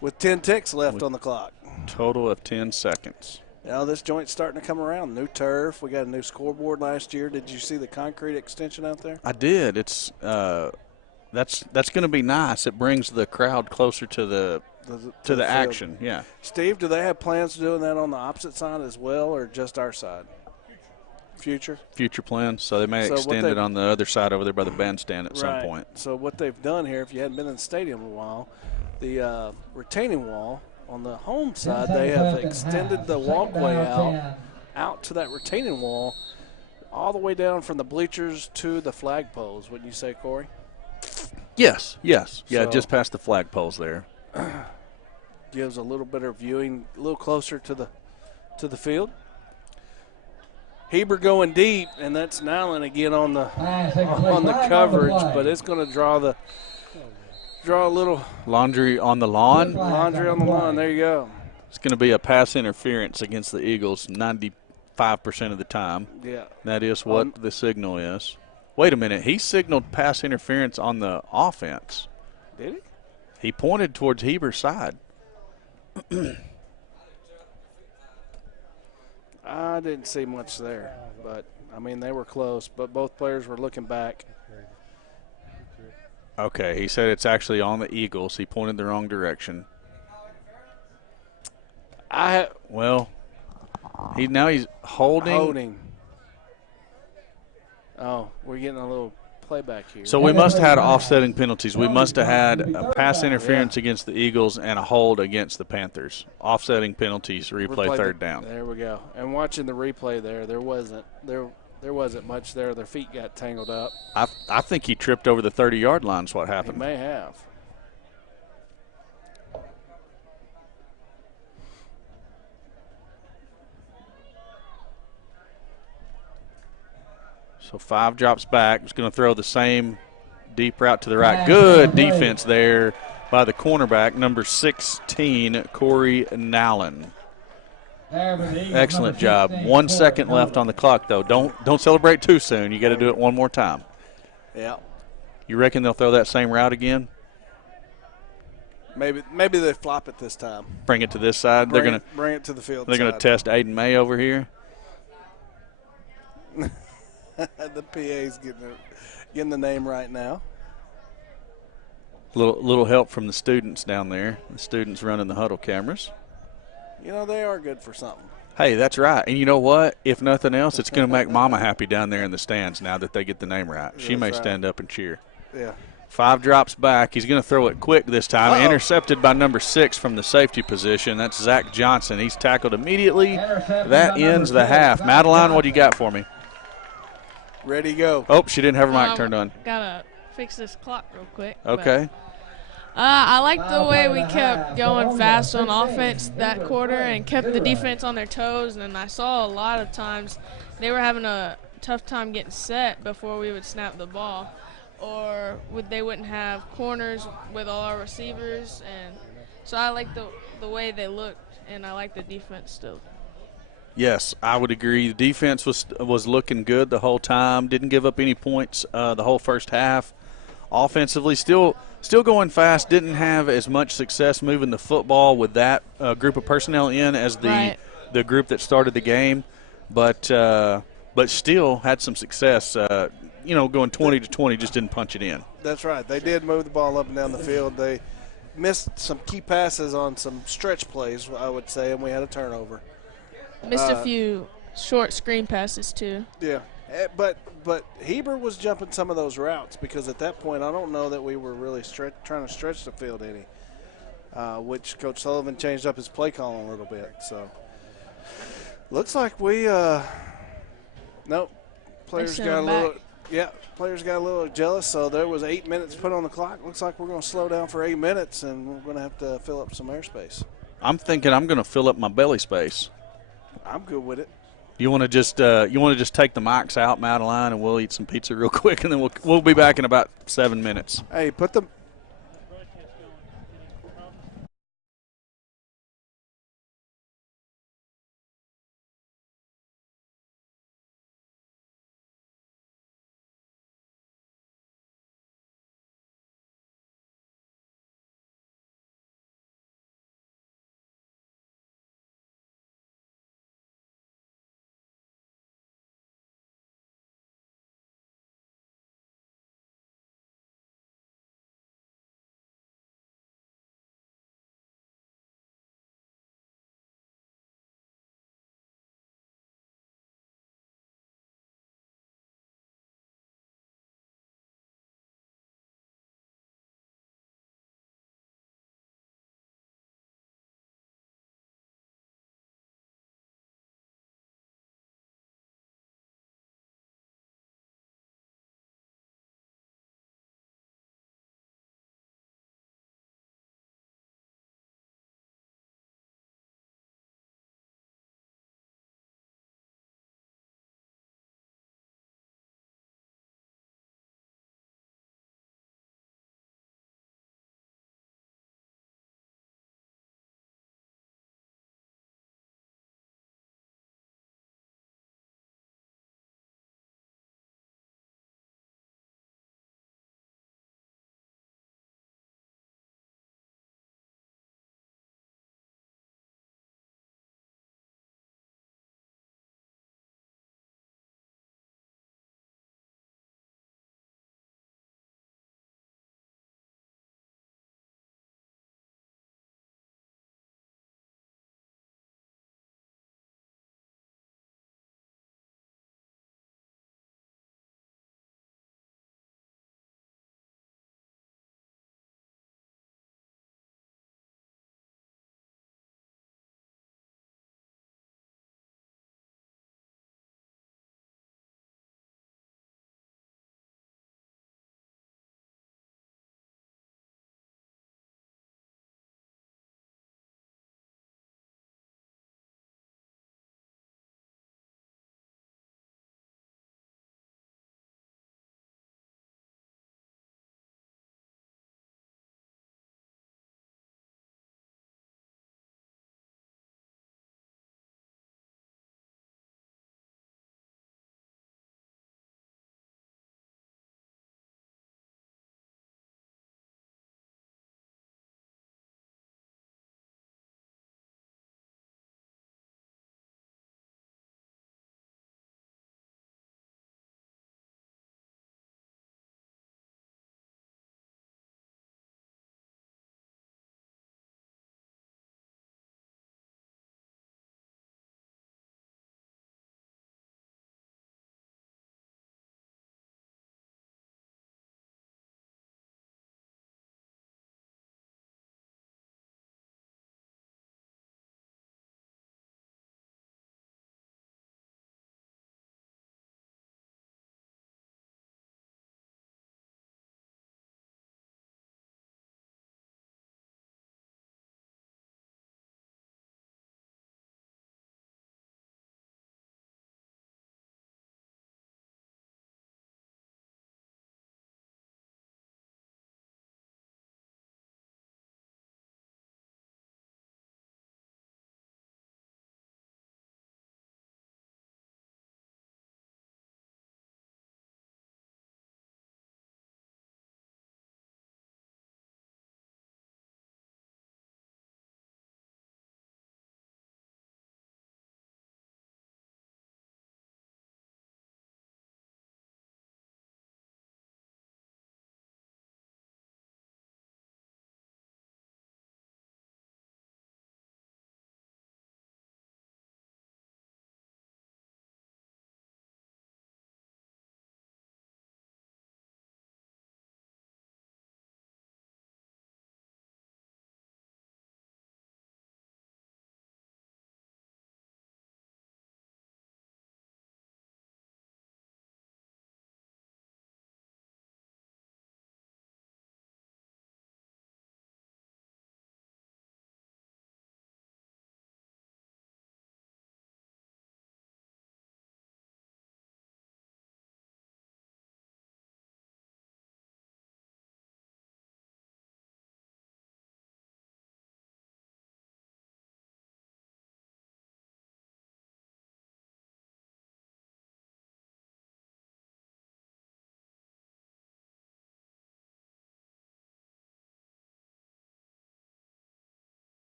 With 10 ticks left on the clock. Total of 10 seconds. Now this joint's starting to come around. New turf. We got a new scoreboard last year. Did you see the concrete extension out there? I did. It's that's going to be nice. It brings the crowd closer to the action. Yeah. Steve, do they have plans to doing that on the opposite side as well, or just our side? Future Plans. So they may extend it on the other side over there by the bandstand at some point. So what they've done here, if you hadn't been in the stadium in a while, the retaining wall on the home side, they have extended the walkway out to that retaining wall all the way down from the bleachers to the flagpoles. Wouldn't you say, Corey? Yes. Yeah, So, just past the flagpoles there. Gives a little better viewing, a little closer to the field. Heber going deep, and that's Nyland again on the Flag coverage, play. but it's going to draw a little Laundry on the lawn. laundry on the lawn. There you go. It's going to be a pass interference against the Eagles 95% of the time. Yeah. That is what the signal is. Wait a minute. He signaled pass interference on the offense. Did he? He pointed towards Heber's side. I didn't see much there, but, I mean, they were close, but both players were looking back. Okay, he said it's actually on the Eagles. He pointed the wrong direction. Well, he's holding. Holding. Oh, we're getting a little playback here. So we must have had offsetting penalties. We must have had a pass interference against the Eagles and a hold against the Panthers. Offsetting penalties, replay third down. There we go. And watching the replay there wasn't much there. Their feet got tangled up. I think he tripped over the 30-yard line is what happened. He may have. So 5 drops back. He's going to throw the same deep route to the right. Good defense there by the cornerback, number 16, Corey Nowlin. Excellent job. 1 second left on the clock, though. Don't celebrate too soon. You got to do it one more time. Yeah. You reckon they'll throw that same route again? Maybe they flop it this time. Bring it to this side. Bring it to the field. They're going to test Aiden May over here. The PA's getting the name right now. Little help from the students down there. The students running the huddle cameras. You know, they are good for something. Hey, that's right. And you know what? If nothing else, it's going to make Mama happy down there in the stands now that they get the name right. She may stand up and cheer. Yeah. 5 drops back. He's going to throw it quick this time. Intercepted by number 6 from the safety position. That's Zach Johnson. He's tackled immediately. That ends the half. Madeline, what do you got for me? Ready to go. Oh, she didn't have her mic turned on. Gotta fix this clock real quick. Okay. I like the way we kept going fast on offense that quarter and kept the defense on their toes. And I saw a lot of times they were having a tough time getting set before we would snap the ball, or they wouldn't have corners with all our receivers. And so I like the way they looked, and I like the defense still. Yes, I would agree. The defense was looking good the whole time. Didn't give up any points the whole first half. Offensively, still going fast. Didn't have as much success moving the football with that group of personnel in as the group that started the game, but still had some success. Going 20-20, just didn't punch it in. That's right. They did move the ball up and down the field. They missed some key passes on some stretch plays, I would say, and we had a turnover. Missed a few short screen passes too. Yeah, but Heber was jumping some of those routes because at that point I don't know that we were really trying to stretch the field any, which Coach Sullivan changed up his play calling a little bit. So looks like we players got a little jealous. So there was 8 minutes put on the clock. Looks like we're going to slow down for 8 minutes and we're going to have to fill up some airspace. I'm thinking I'm going to fill up my belly space. I'm good with it. You want to just take the mics out, Madeline, and we'll eat some pizza real quick, and then we'll be back in about 7 minutes. Hey, put the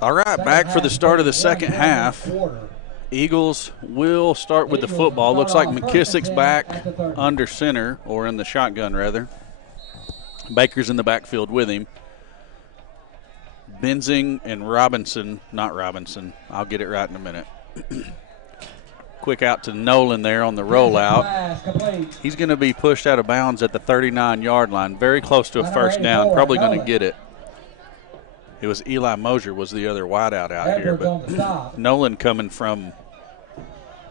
All right, back for the start of the second half. Eagles will start with the football. Looks like McKissick's back under center, or in the shotgun, rather. Baker's in the backfield with him. Benzing and Robinson, not Robinson, I'll get it right in a minute. Quick out to Nolan there on the rollout. He's going to be pushed out of bounds at the 39-yard line, very close to a first down, probably going to get it. It was Eli Mosier was the other wideout out here, but Nolan coming from,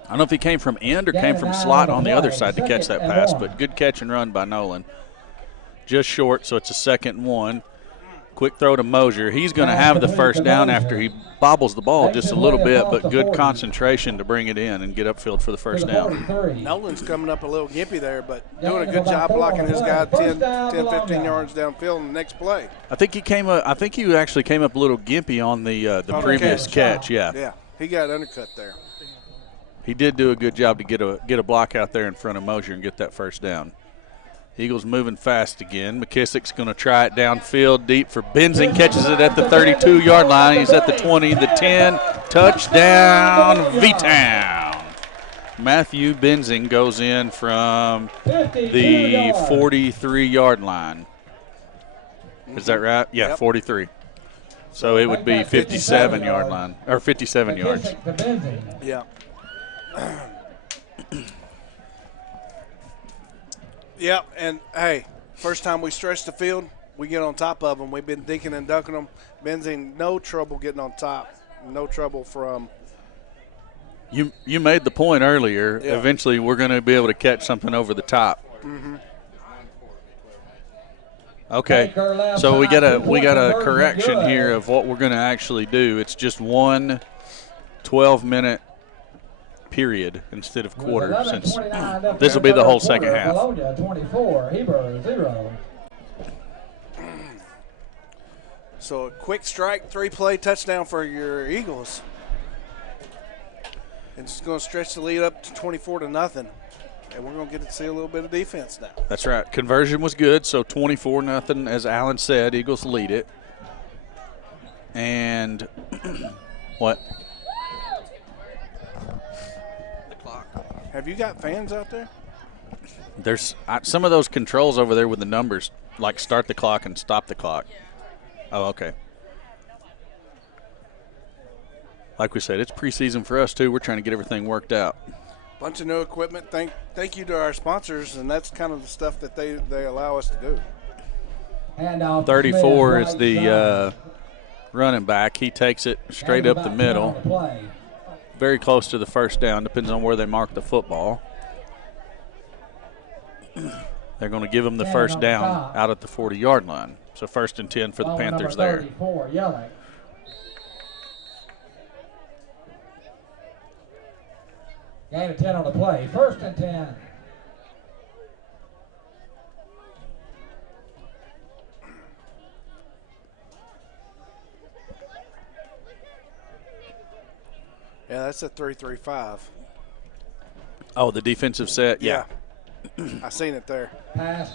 I don't know if he came from end or came from slot on the other side to catch that pass, but good catch and run by Nolan. Just short, so it's a 2nd and 1. Quick throw to Mosier. He's going to have the first down after he bobbles the ball just a little bit, but good concentration to bring it in and get upfield for the first down. Nolan's coming up a little gimpy there, but doing a good job blocking his guy 10, 15 yards downfield in the next play. I think he actually came up a little gimpy on the previous catch. Yeah. Yeah, he got undercut there. He did do a good job to get a block out there in front of Mosier and get that first down. Eagles moving fast again. McKissick's going to try it downfield deep for Benzing. Catches it at the 32-yard line. He's at the 20, the 10. Touchdown, V-Town. Matthew Benzing goes in from the 43-yard line. Is that right? Yeah, Yep. 43. So it would be 57-yard line, or 57 yards. Yeah. Yep, and hey, first time we stretch the field, we get on top of them. We've been dinking and dunking them. Benzing, no trouble getting on top. No trouble from. You made the point earlier. Yeah. Eventually, we're going to be able to catch something over the top. Mm-hmm. Okay, so we got a correction here of what we're going to actually do. It's just one 12-minute period instead of quarter, since this will be the whole second half. So a quick strike, 3-play touchdown for your Eagles. And it's going to stretch the lead up to 24-0. And we're going to get to see a little bit of defense now. That's right. Conversion was good, so 24-0, as Alan said. Eagles lead it. And what? Have you got fans out there? There's some of those controls over there with the numbers, like start the clock and stop the clock. Oh, okay. Like we said, it's preseason for us, too. We're trying to get everything worked out. Bunch of new equipment. Thank you to our sponsors, and that's kind of the stuff that they allow us to do. 34 is the running back. He takes it straight up the middle. Very close to the first down. Depends on where they mark the football. They're going to give him the first down out at the 40-yard line. So 1st and 10 for the Panthers there. Gain of 10 on the play. 1st and 10. Yeah, that's a 3-3-5. Oh, the defensive set? Yeah. I seen it there.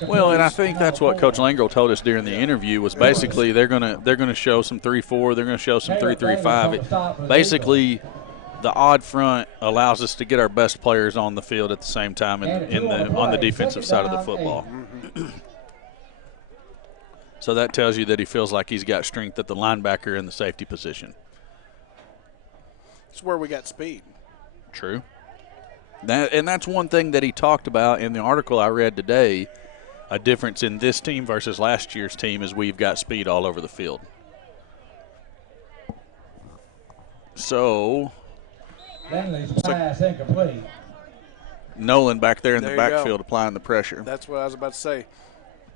Well, and I think that's what Coach Langro told us during the interview was basically they're gonna show some 3-4, they're gonna show some 3-3-5. Basically, the odd front allows us to get our best players on the field at the same time on the defensive side of the football. So that tells you that he feels like he's got strength at the linebacker and the safety position. It's where we got speed. True. And that's one thing that he talked about in the article I read today. A difference in this team versus last year's team is we've got speed all over the field. So Bentley's pass incomplete. Nolan back there in the There you backfield go. applying the pressure. That's what I was about to say.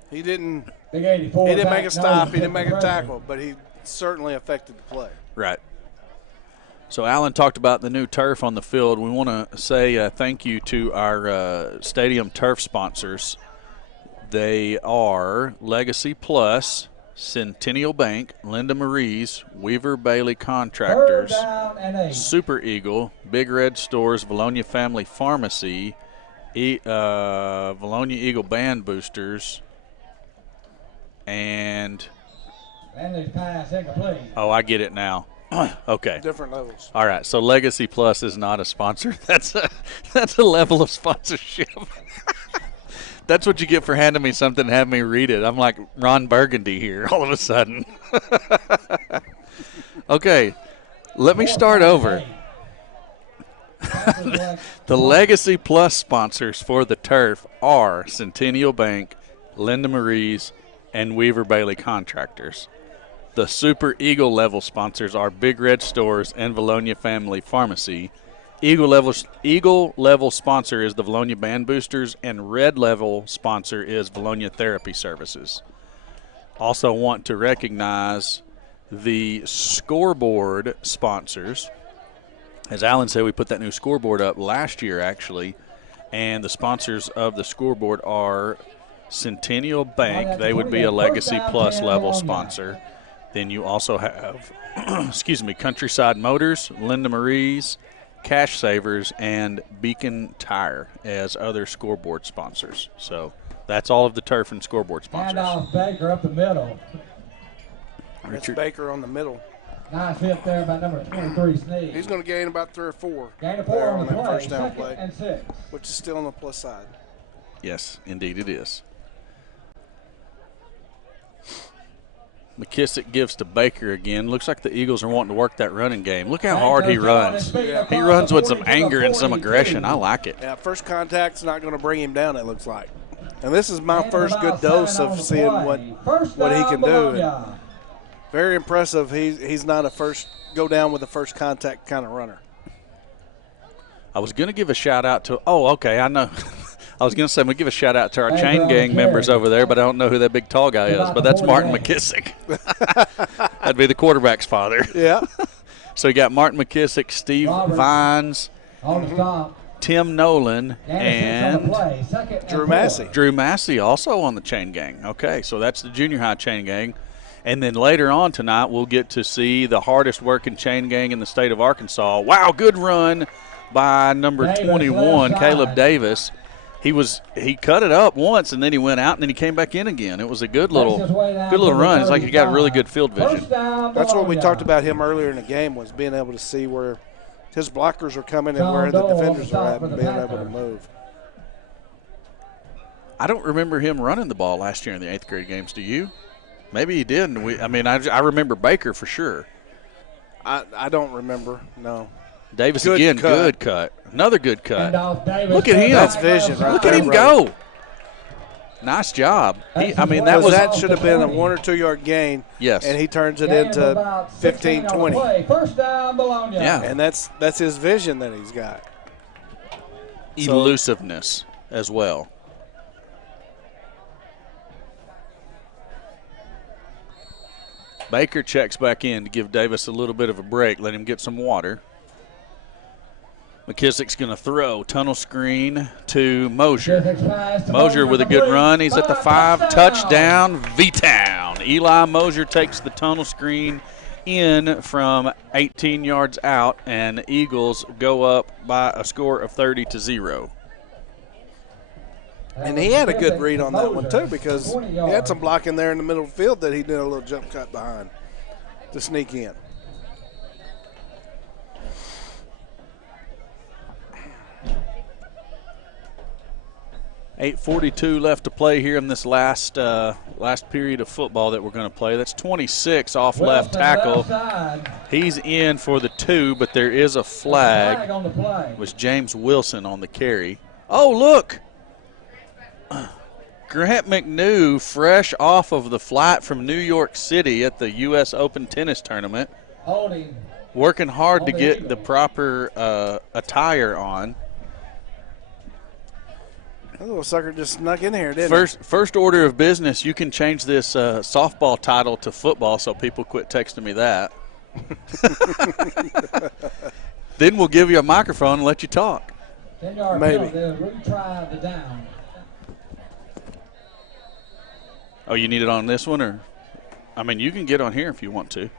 He didn't Big 84 make back, a stop, Nolan he didn't make a pressure. tackle, but he certainly affected the play. Right. So Alan talked about the new turf on the field. We want to say thank you to our stadium turf sponsors. They are Legacy Plus, Centennial Bank, Linda Marie's, Weaver Bailey Contractors, 3rd down and 8. Super Eagle, Big Red Stores, Vilonia Family Pharmacy, Vilonia Eagle Band Boosters, and Bentley's pass incomplete. oh, I get it now. Okay. Different levels. All right. So Legacy Plus is not a sponsor. That's a level of sponsorship. That's what you get for handing me something and having me read it. I'm like Ron Burgundy here all of a sudden. Okay. Let me start over. The Legacy Plus sponsors for the turf are Centennial Bank, Linda Marie's, and Weaver Bailey Contractors. The Super Eagle level sponsors are Big Red Stores and Vilonia Family Pharmacy. Eagle level sponsor is the Vilonia Band Boosters, and Red level sponsor is Vilonia Therapy Services. Also want to recognize the scoreboard sponsors. As Alan said, we put that new scoreboard up last year, actually, and the sponsors of the scoreboard are Centennial Bank. They would be a Legacy Plus level sponsor. Then you also have, Countryside Motors, Linda Marie's, Cash Savers, and Beacon Tire as other scoreboard sponsors. So that's all of the turf and scoreboard sponsors. Handoff Baker up the middle. That's Baker on the middle. Nice hit there by number 23, Sneed. He's going to gain about 3 or 4. Gain of 4 there on the that play, first down 2nd play, and 6. which is still on the plus side. Yes, indeed it is. McKissick gives to Baker again. Looks like the Eagles are wanting to work that running game. Look how hard he runs. He runs with some anger and some aggression. I like it. Yeah, first contact's not going to bring him down, it looks like. And this is my first good dose of seeing what he can do. And very impressive. He's not a first go down with the first contact kind of runner. I was going to give a shout out to, I know. I was going to say, I'm going to give a shout out to our chain gang members over there, but I don't know who that big tall guy is. But that's Martin McKissick. That'd be the quarterback's father. Yeah. So you got Martin McKissick, Steve Vines, Tim Nolan, and Drew Massey. Drew Massey also on the chain gang. Okay, so that's the junior high chain gang. And then later on tonight, we'll get to see the hardest working chain gang in the state of Arkansas. Wow, good run by number 21, Caleb Davis. He cut it up once, and then he went out, and then he came back in again. It was a good little run. It's like he got really good field vision. That's what we talked about him earlier in the game, was being able to see where his blockers are coming and where the defenders are at and being able to move. I don't remember him running the ball last year in the 8th grade games. Do you? Maybe he did. I remember Baker for sure. I don't remember, no. Davis good cut. Another good cut. Look at him. That's vision. Right. Look at him go. Nice job. That should have been a 1 or 2 yard gain. Yes. And he turns it into 15, 20. First down, Vilonia. Yeah. And that's his vision that he's got. Elusiveness as well. Baker checks back in to give Davis a little bit of a break, let him get some water. McKissick's going to throw. Tunnel screen to Mosier. Mosier with a good run. He's at the 5. Touchdown, V-Town. Eli Mosier takes the tunnel screen in from 18 yards out, and the Eagles go up by a score of 30-0. And he had a good read on that one, too, because he had some blocking there in the middle of the field that he did a little jump cut behind to sneak in. .8:42 left to play here in this last period of football that we're going to play. That's 26 off left tackle. He's in for the 2, but there is a flag. It was James Wilson on the carry. Oh, look. Grant McNew, fresh off of the flight from New York City at the U.S. Open Tennis Tournament, working hard to get the proper attire on. That little sucker just snuck in here, didn't he? First order of business, you can change this softball title to football so people quit texting me that. Then we'll give you a microphone and let you talk. Maybe. Oh, you need it on this one? Or, you can get on here if you want to.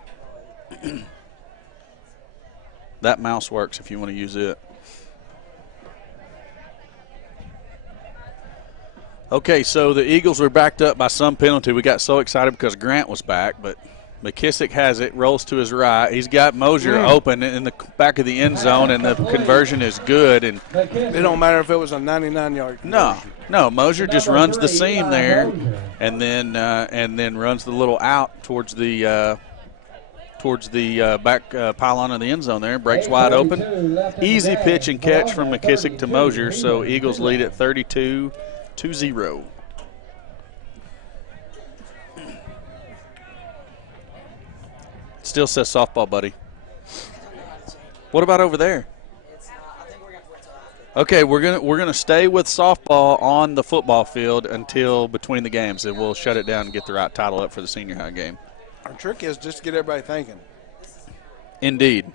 That mouse works if you want to use it. Okay, so the Eagles were backed up by some penalty. We got so excited because Grant was back, but McKissick has it, rolls to his right. He's got Mosier open in the back of the end zone, and the conversion is good. And It don't matter if it was a 99-yard conversion. no, Mosier just runs the seam there, and then runs the little out towards the back pylon of the end zone there. Breaks wide open. Easy pitch and catch from McKissick to Mosier. So Eagles lead at 32-0. Still says softball, buddy. What about over there? Okay, we're gonna stay with softball on the football field until between the games, and we'll shut it down and get the right title up for the senior high game. Our trick is just to get everybody thinking. Indeed.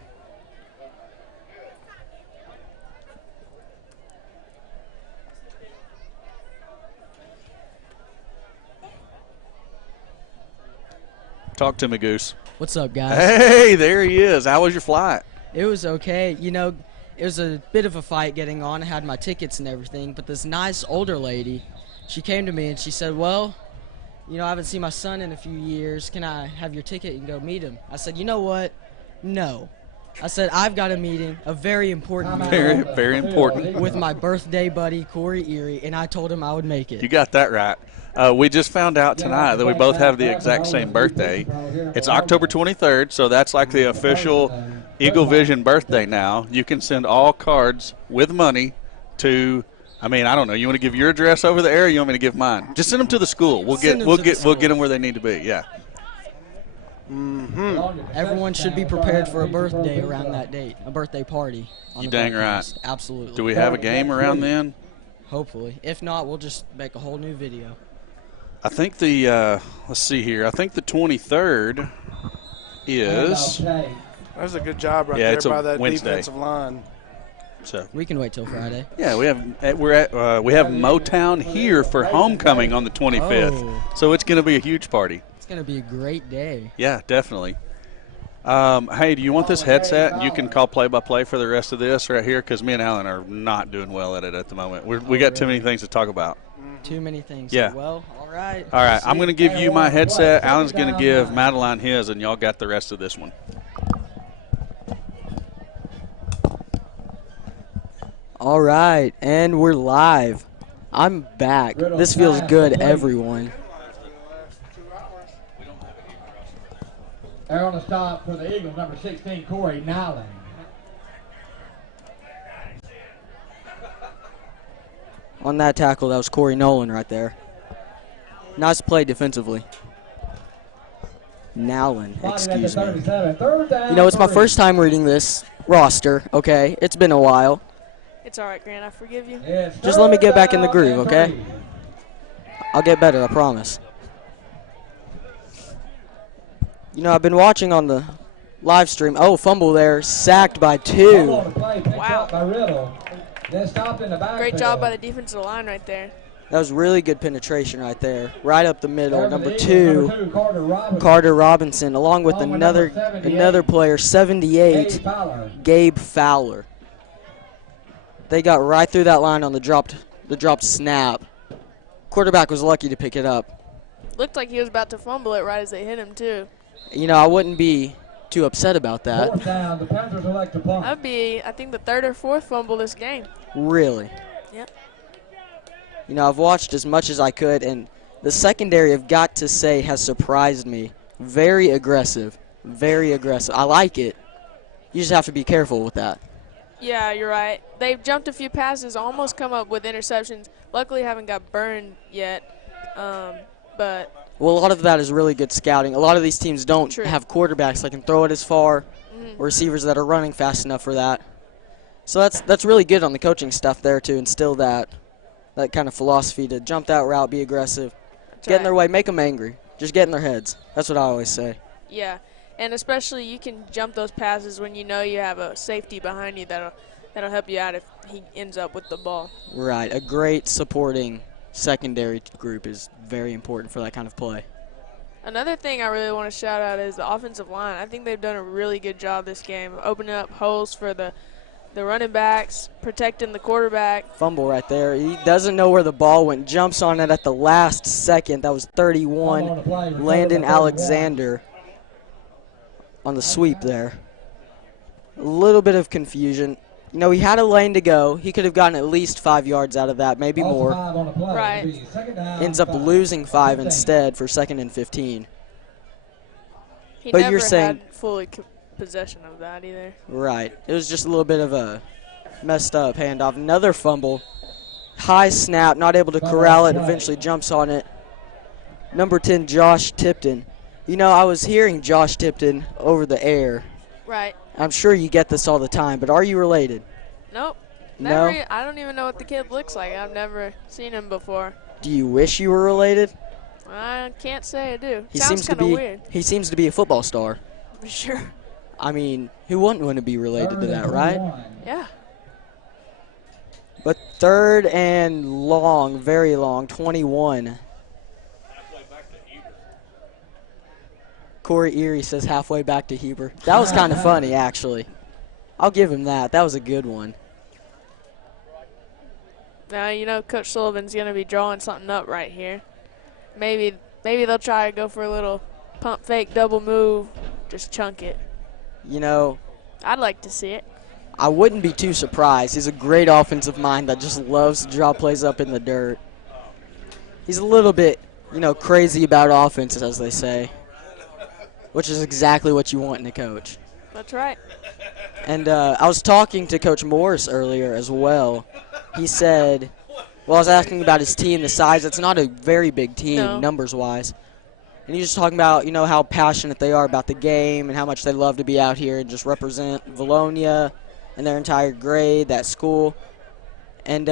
Talk to me, Goose. What's up, guys? Hey, there he is. How was your flight? It was okay. You know, it was a bit of a fight getting on. I had my tickets and everything, but this nice older lady, she came to me and she said, well, you know, I haven't seen my son in a few years. Can I have your ticket and go meet him? I said, you know what? No. I said, I've got a meeting, a very important meeting. Very, very important. With my birthday buddy, Corey Erie, and I told him I would make it. You got that right. We just found out tonight that we both have the exact same birthday. It's October 23rd, so that's like the official EagleVision birthday now. You can send all cards with money to, I don't know. You want to give your address over the air, or you want me to give mine? Just send them to the school. We'll get them where they need to be. Yeah. Everyone should be prepared for a birthday around that date, a birthday party. You dang right. Absolutely. Do we have a game around then? Hopefully. If not, we'll just make a whole new video. I think let's see here. I think the 23rd is. That was a good job right it's there a by that Wednesday. defensive line. So we can wait till Friday. Yeah, we have Motown here for homecoming on the 25th. Oh. So it's going to be a huge party. It's going to be a great day. Yeah, definitely. Hey, do you want this headset? You can call play-by-play for the rest of this right here, because me and Alan are not doing well at it at the moment. We got too many things to talk about. Too many things. Yeah. Well, all right. All right, I'm going to give you my headset. Alan's going to give Madeline his, and y'all got the rest of this one. All right, and we're live. I'm back. This feels good, everyone. They're on the stop for the Eagles, number 16, Corey Nyland. On that tackle, that was Corey Nolan right there. Nice play defensively. Nowlin, excuse me. You know, it's my first time reading this roster, okay? It's been a while. It's all right, Grant. I forgive you. Just let me get back in the groove, okay? I'll get better, I promise. You know, I've been watching on the live stream. Oh, fumble there. Sacked by 2. Wow. Great job by the defensive line right there. That was really good penetration right there. Right up the middle. Number 2, Carter Robinson, along with another player, 78, Gabe Fowler. They got right through that line on the dropped snap. Quarterback was lucky to pick it up. Looked like he was about to fumble it right as they hit him, too. You know, I wouldn't be too upset about that. That would be, I think, the 3rd or 4th fumble this game. Really? Yep. You know, I've watched as much as I could, and the secondary, I've got to say, has surprised me. Very aggressive. Very aggressive. I like it. You just have to be careful with that. Yeah, you're right. They've jumped a few passes, almost come up with interceptions. Luckily, haven't got burned yet. But well, a lot of that is really good scouting. A lot of these teams don't have quarterbacks that can throw it as far, or receivers that are running fast enough for that. So that's really good on the coaching stuff there to instill that kind of philosophy to jump that route, be aggressive, get in their way, make them angry. Just get in their heads. That's what I always say. Yeah, and especially you can jump those passes when you know you have a safety behind you that'll help you out if he ends up with the ball. Right. A great supporting secondary group is very important for that kind of play. Another thing I really want to shout out is the offensive line. I think they've done a really good job this game, opening up holes for the running backs, protecting the quarterback. Fumble right there. He doesn't know where the ball went, jumps on it at the last second. That was 31, Landon Alexander. on the sweep there. A little bit of confusion. You know, he had a lane to go. He could have gotten at least 5 yards out of that, maybe more. Right. Ends up losing 5 instead for 2nd and 15. He But never you're saying- had fully possession of that either. Right. It was just a little bit of a messed up handoff. Another fumble. High snap, not able to corral it, eventually jumps on it. Number 10, Josh Tipton. You know, I was hearing Josh Tipton over the air. Right. I'm sure you get this all the time, but are you related? Nope. No? Never. I don't even know what the kid looks like. I've never seen him before. Do you wish you were related? I can't say I do. He Sounds seems to kind of be weird. he seems to be a football star. For sure. I mean, who wouldn't want to be related to that, right? Yeah. But 3rd and long, very long, 21. Corey Erie says halfway back to Heber. That was kind of funny, actually. I'll give him that. That was a good one. Now, you know, Coach Sullivan's going to be drawing something up right here. Maybe they'll try to go for a little pump fake double move, just chunk it. You know, I'd like to see it. I wouldn't be too surprised. He's a great offensive mind that just loves to draw plays up in the dirt. He's a little bit, you know, crazy about offenses, as they say, which is exactly what you want in a coach. That's right. And I was talking to Coach Morris earlier as well. He said, well, I was asking about his team, the size. It's not a very big team, No. numbers-wise. And he's just talking about, you know, how passionate they are about the game and how much they love to be out here and just represent Vilonia and their entire grade, that school. And,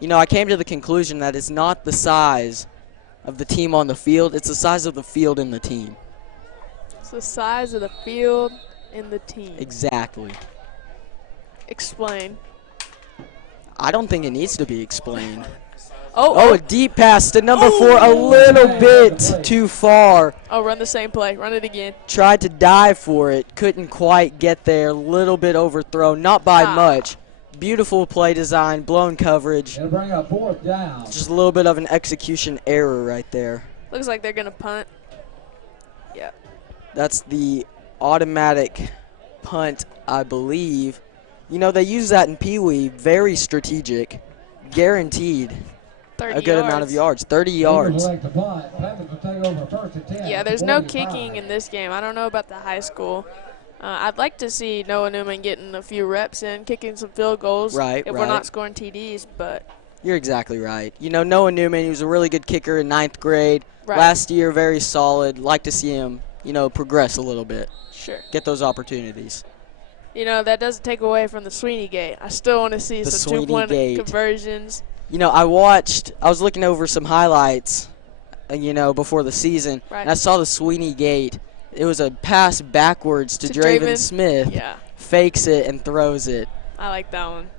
you know, I came to the conclusion that it's not the size of the team on the field. It's the size of the field in the team. It's the size of the field in the team. Exactly. Explain. I don't think it needs to be explained. Oh, a deep pass to number 4, a little bit too far. oh, run the same play. Run it again. Tried to dive for it, couldn't quite get there. Little bit overthrown, not by much. Beautiful play design, blown coverage. It'll bring up 4th down. Just a little bit of an execution error right there. Looks like they're going to punt. Yeah. That's the automatic punt, I believe. You know, they use that in Pee Wee. Very strategic. Guaranteed 30 a good amount of yards. 30 yards. Eagles will punt. Panthers will take over 1st and 10. Yeah, there's no 45. kicking in this game. I don't know about the high school. I'd like to see Noah Newman getting a few reps in, kicking some field goals. Right, if we're not scoring TDs, but You're exactly right. You know, Noah Newman, he was a really good kicker in 9th grade. Right. Last year, very solid. Like to see him, you know, progress a little bit. sure. Get those opportunities. You know, that doesn't take away from the Sweeney Gate. I still want to see The some Sweeney two-point Gate. conversions. You know, I was looking over some highlights, you know, before the season, Right. and I saw the Sweeney Gate. It was a pass backwards to Draven Smith. Yeah, Fakes it and throws it. I like that one.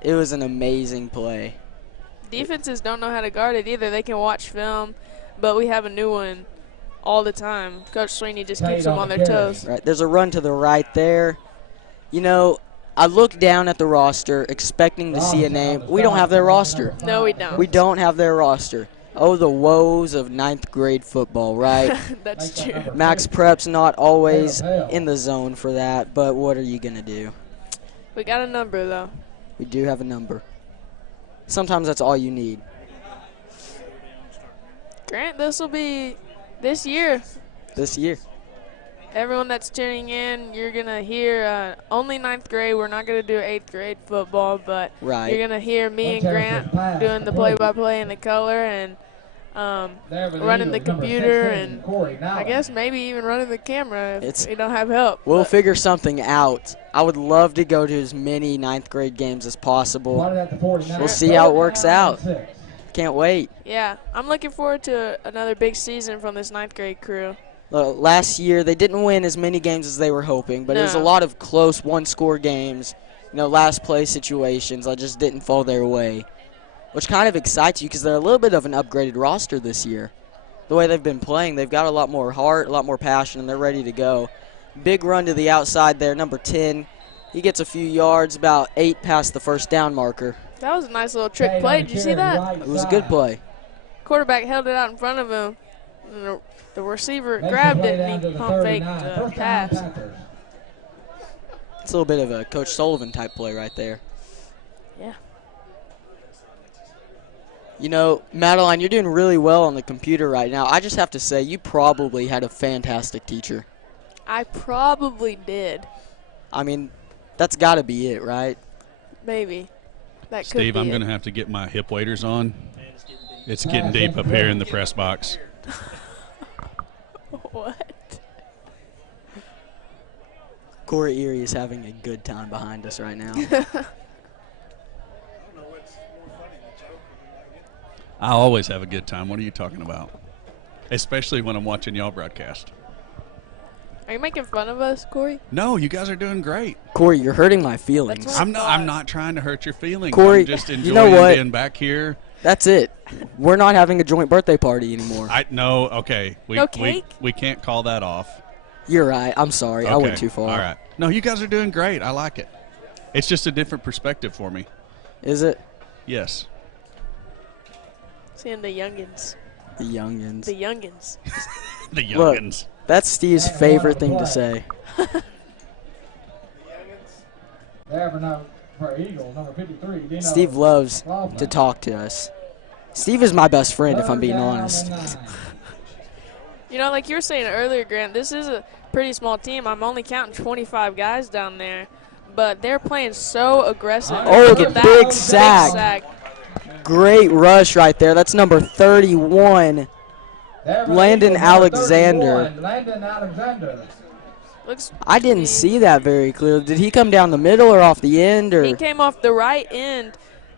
It was an amazing play. Defenses don't know how to guard it either. They can watch film, but we have a new one all the time. Coach Sweeney just keeps them on their toes. Right, there's a run to the right there. You know, I looked down at the roster expecting to see a name. We don't have their roster. No, we don't. We don't have their roster. Oh, the woes of 9th grade football, right? That's true. Max Prep's not always in the zone for that, but what are you going to do? We got a number, though. We do have a number. Sometimes that's all you need. Grant, this will be this year. This year. Everyone that's tuning in, you're going to hear only 9th grade. We're not going to do 8th grade football, but Right. you're going to hear me and Grant doing the play-by-play and the color and running the computer and I guess maybe even running the camera if we don't have help. We'll figure something out. I would love to go to as many 9th grade games as possible. We'll see how it works out. Can't wait. Yeah, I'm looking forward to another big season from this 9th grade crew. Last year, they didn't win as many games as they were hoping, but it was a No. lot of close one-score games, you know, last-place situations that just didn't fall their way, which kind of excites you because they're a little bit of an upgraded roster this year. The way they've been playing, they've got a lot more heart, a lot more passion, and they're ready to go. Big run to the outside there, number 10. He gets a few yards, about 8 past the first down marker. That was a nice little trick play. Did you see that? It was a good play. Quarterback held it out in front of him. And The receiver Makes grabbed his way it down and to he the pump faked 39. the First down, pass. Panthers. It's a little bit of a Coach Sullivan type play right there. Yeah. You know, Madeline, you're doing really well on the computer right now. I just have to say, you probably had a fantastic teacher. I probably did. I mean, that's got to be it, right? Maybe. That could Steve, be I'm it. going to have to get my hip waders on. It's getting deep up here in the press box. What? Corey Erie is having a good time behind us right now. I always have a good time. What are you talking about? Especially when I'm watching y'all broadcast. Are you making fun of us, Corey? No, you guys are doing great. Corey, you're hurting my feelings. That's what I'm not trying to hurt your feelings. Corey, I'm just you enjoying know what? being back here. That's it. We're not having a joint birthday party anymore. Okay. No cake? We can't call that off. You're right. I'm sorry. I went too far. All right. No, you guys are doing great. I like it. It's just a different perspective for me. Is it? Yes. Seeing the youngins. The youngins. The youngins. The Look, youngins. that's Steve's favorite thing to say. There for Eagle, number 53. Dino Steve loves Kaufman. to talk to us. Steve is my best friend, if I'm Third being down honest. and 9. You know, like you were saying earlier, Grant, this is a pretty small team. I'm only counting 25 guys down there, but they're playing so aggressive. Oh, Look the at that big sack. Great rush right there. That's number 31. There for Landon Eagle, number Alexander. 31, Landon Alexander. Looks I didn't see that very clearly. Did he come down the middle or off the end? Or He came off the right end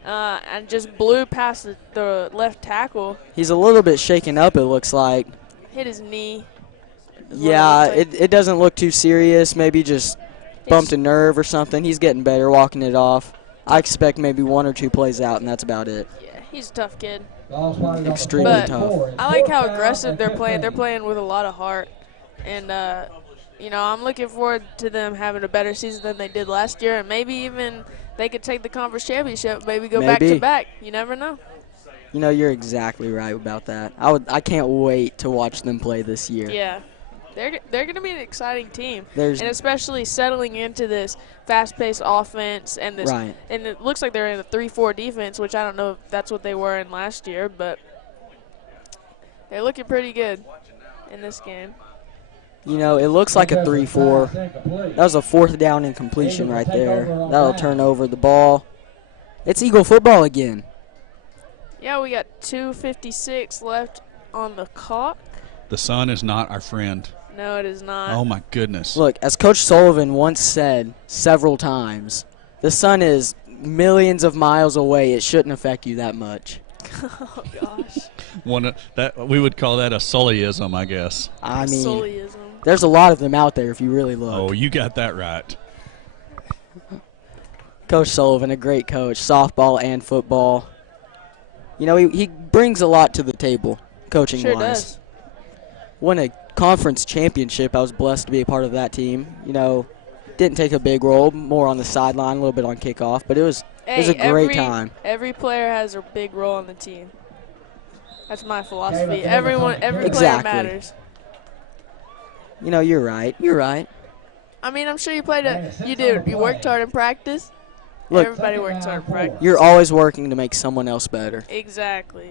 and just blew past the left tackle, he's a little bit shaken up, it looks like. hit his knee. Yeah, It looks it doesn't look too serious. Maybe just bumped a nerve or something. He's getting better walking it off. I expect maybe 1 or 2 plays out, and that's about it. Yeah, he's a tough kid. Ball spotted on the Extremely 44. tough. It's I like how fourth down aggressive and they're playing. 15. They're playing with a lot of heart. And, you know, I'm looking forward to them having a better season than they did last year. And maybe even they could take the conference championship, maybe go back Maybe. to back. You never know. You know, you're exactly right about that. I can't wait to watch them play this year. Yeah. They're going to be an exciting team. There's And especially settling into this fast-paced offense and this, Right. and it looks like they're in a 3-4 defense, which I don't know if that's what they were in last year, but they're looking pretty good in this game. You know, it looks like a 3-4. Incomplete. That was a 4th down incompletion right there. That'll turn over the ball. It's Eagle football again. Yeah, we got 2:56 left on the clock. The sun is not our friend. No, it is not. Oh, my goodness. Look, as Coach Sullivan once said several times, the sun is millions of miles away. It shouldn't affect you that much. Oh, gosh. We would call that a Sullyism, I guess. I mean, Sullyism. there's a lot of them out there if you really look. Oh, you got that right. Coach Sullivan, a great coach, softball and football. You know, he brings a lot to the table, coaching-wise. Sure does. Won a conference championship. I was blessed to be a part of that team. You know, didn't take a big role, more on the sideline, a little bit on kickoff, but it was a great time. Every player has a big role on the team. That's my philosophy. Okay, Every Exactly. player matters. You know, you're right. You're right. I mean, I'm sure you you worked hard in practice. Look, Everybody works hard in practice. you're always working to make someone else better. Exactly.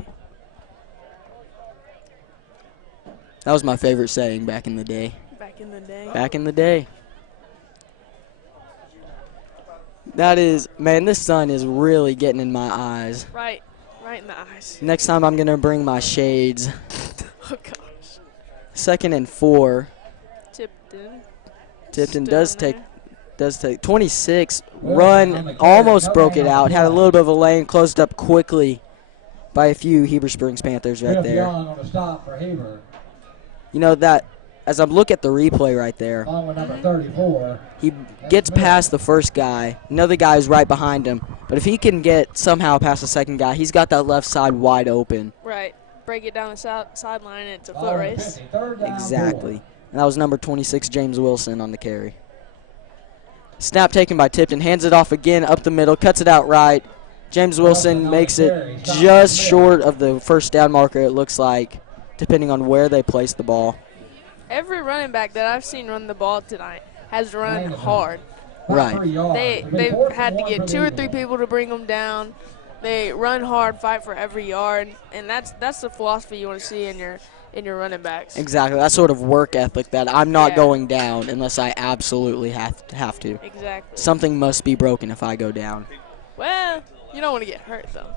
That was my favorite saying back in the day. Back in the day. Back in the day. That is, man, this sun is really getting in my eyes. Right in the eyes. Next time I'm going to bring my shades. Oh, gosh. 2nd and 4. Tipton. Tipton Still does in take 26. Run, almost broke it out. Had a little bit of a lane, closed up quickly by a few Heber Springs Panthers right Fifth there. Young on the stop for Heber. You know, that as I look at the replay right there, Along with number 34. he gets past the first guy. Another guy is right behind him. But if he can get somehow past the second guy, he's got that left side wide open. Right. Break it down the sideline, and it's a foot Ball race. 50, third down, Exactly. 4. And that was number 26, James Wilson, on the carry. Snap taken by Tipton. Hands it off again up the middle. Cuts it out right. James Wilson makes it just short of the first down marker, it looks like, depending on where they place the ball. Every running back that I've seen run the ball tonight has run hard. Right. They've had to get 2 or 3 people to bring them down. They run hard, fight for every yard, and that's the philosophy you want to see in your running backs. Exactly. That sort of work ethic that I'm not Yeah. going down unless I absolutely have to. Exactly. Something must be broken if I go down. Well, you don't want to get hurt though.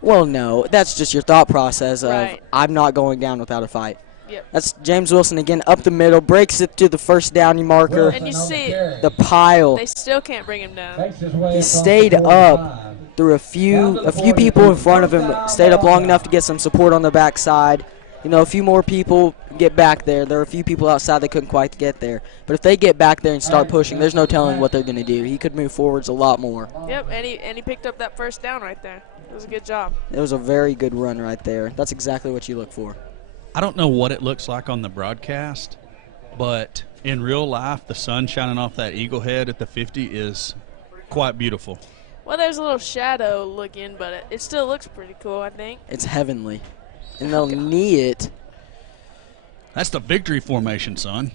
Well, no, that's just your thought process of Right. I'm not going down without a fight. Yep. That's James Wilson again up the middle, breaks it to the first down marker. And you see The pile. they still can't bring him down. He stayed up through a few people in front of him, stayed up long enough to get some support on the backside. You know, a few more people get back there. There are a few people outside that couldn't quite get there. But if they get back there and start pushing, there's no telling what they're going to do. He could move forwards a lot more. Yep, and he picked up that first down right there. It was a good job. It was a very good run right there. That's exactly what you look for. I don't know what it looks like on the broadcast, but in real life, the sun shining off that eagle head at the 50 is quite beautiful. Well, there's a little shadow looking, but it still looks pretty cool, I think. It's heavenly. And they'll knee it. That's the victory formation, son.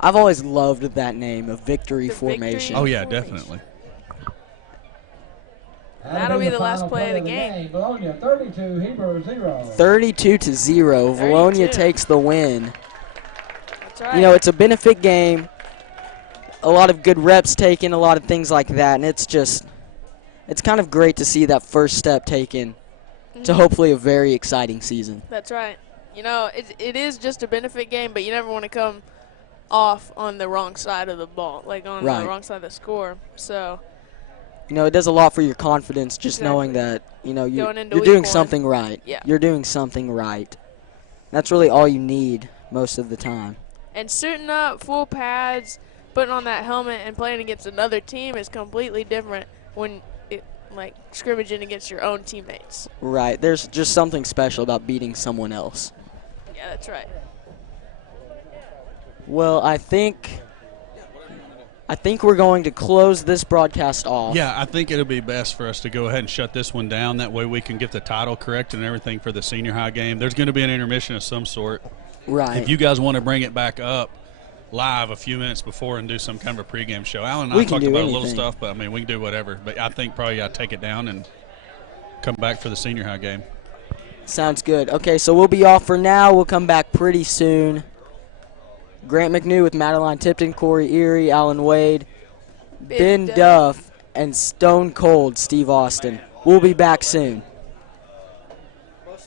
I've always loved that name, a victory The formation. Oh, yeah, definitely. That'll be the last play of the game. Vilonia 32, Hebrew 0. 32-0. Vilonia 32. takes the win. That's right. You know, it's a benefit game. A lot of good reps taken, a lot of things like that, and it's kind of great to see that first step taken to hopefully a very exciting season. That's right. You know, it is just a benefit game, but you never want to come off on the wrong side of the ball, like on Right. the wrong side of the score. So, You know, it does a lot for your confidence just knowing Exactly. that, you know, Going into you're week doing one. something right. Yeah. You're doing something right. That's really all you need most of the time. and suiting up, full pads, putting on that helmet, and playing against another team is completely different when like scrimmaging against your own teammates. Right. There's just something special about beating someone else. Yeah, that's right. Well, I think we're going to close this broadcast off. Yeah, I think it'll be best for us to go ahead and shut this one down. That way we can get the title correct and everything for the senior high game. There's going to be an intermission of some sort. Right. If you guys want to bring it back up live a few minutes before and do some kind of a pregame show. Alan and I We can talked do about a little anything. stuff, but, I mean, we can do whatever. But I think probably got to take it down and come back for the senior high game. Sounds good. Okay, so we'll be off for now. We'll come back pretty soon. Grant McNew with Madeline Tipton, Corey Erie, Alan Wade, Ben Duff, and Stone Cold Steve Austin. We'll be back soon.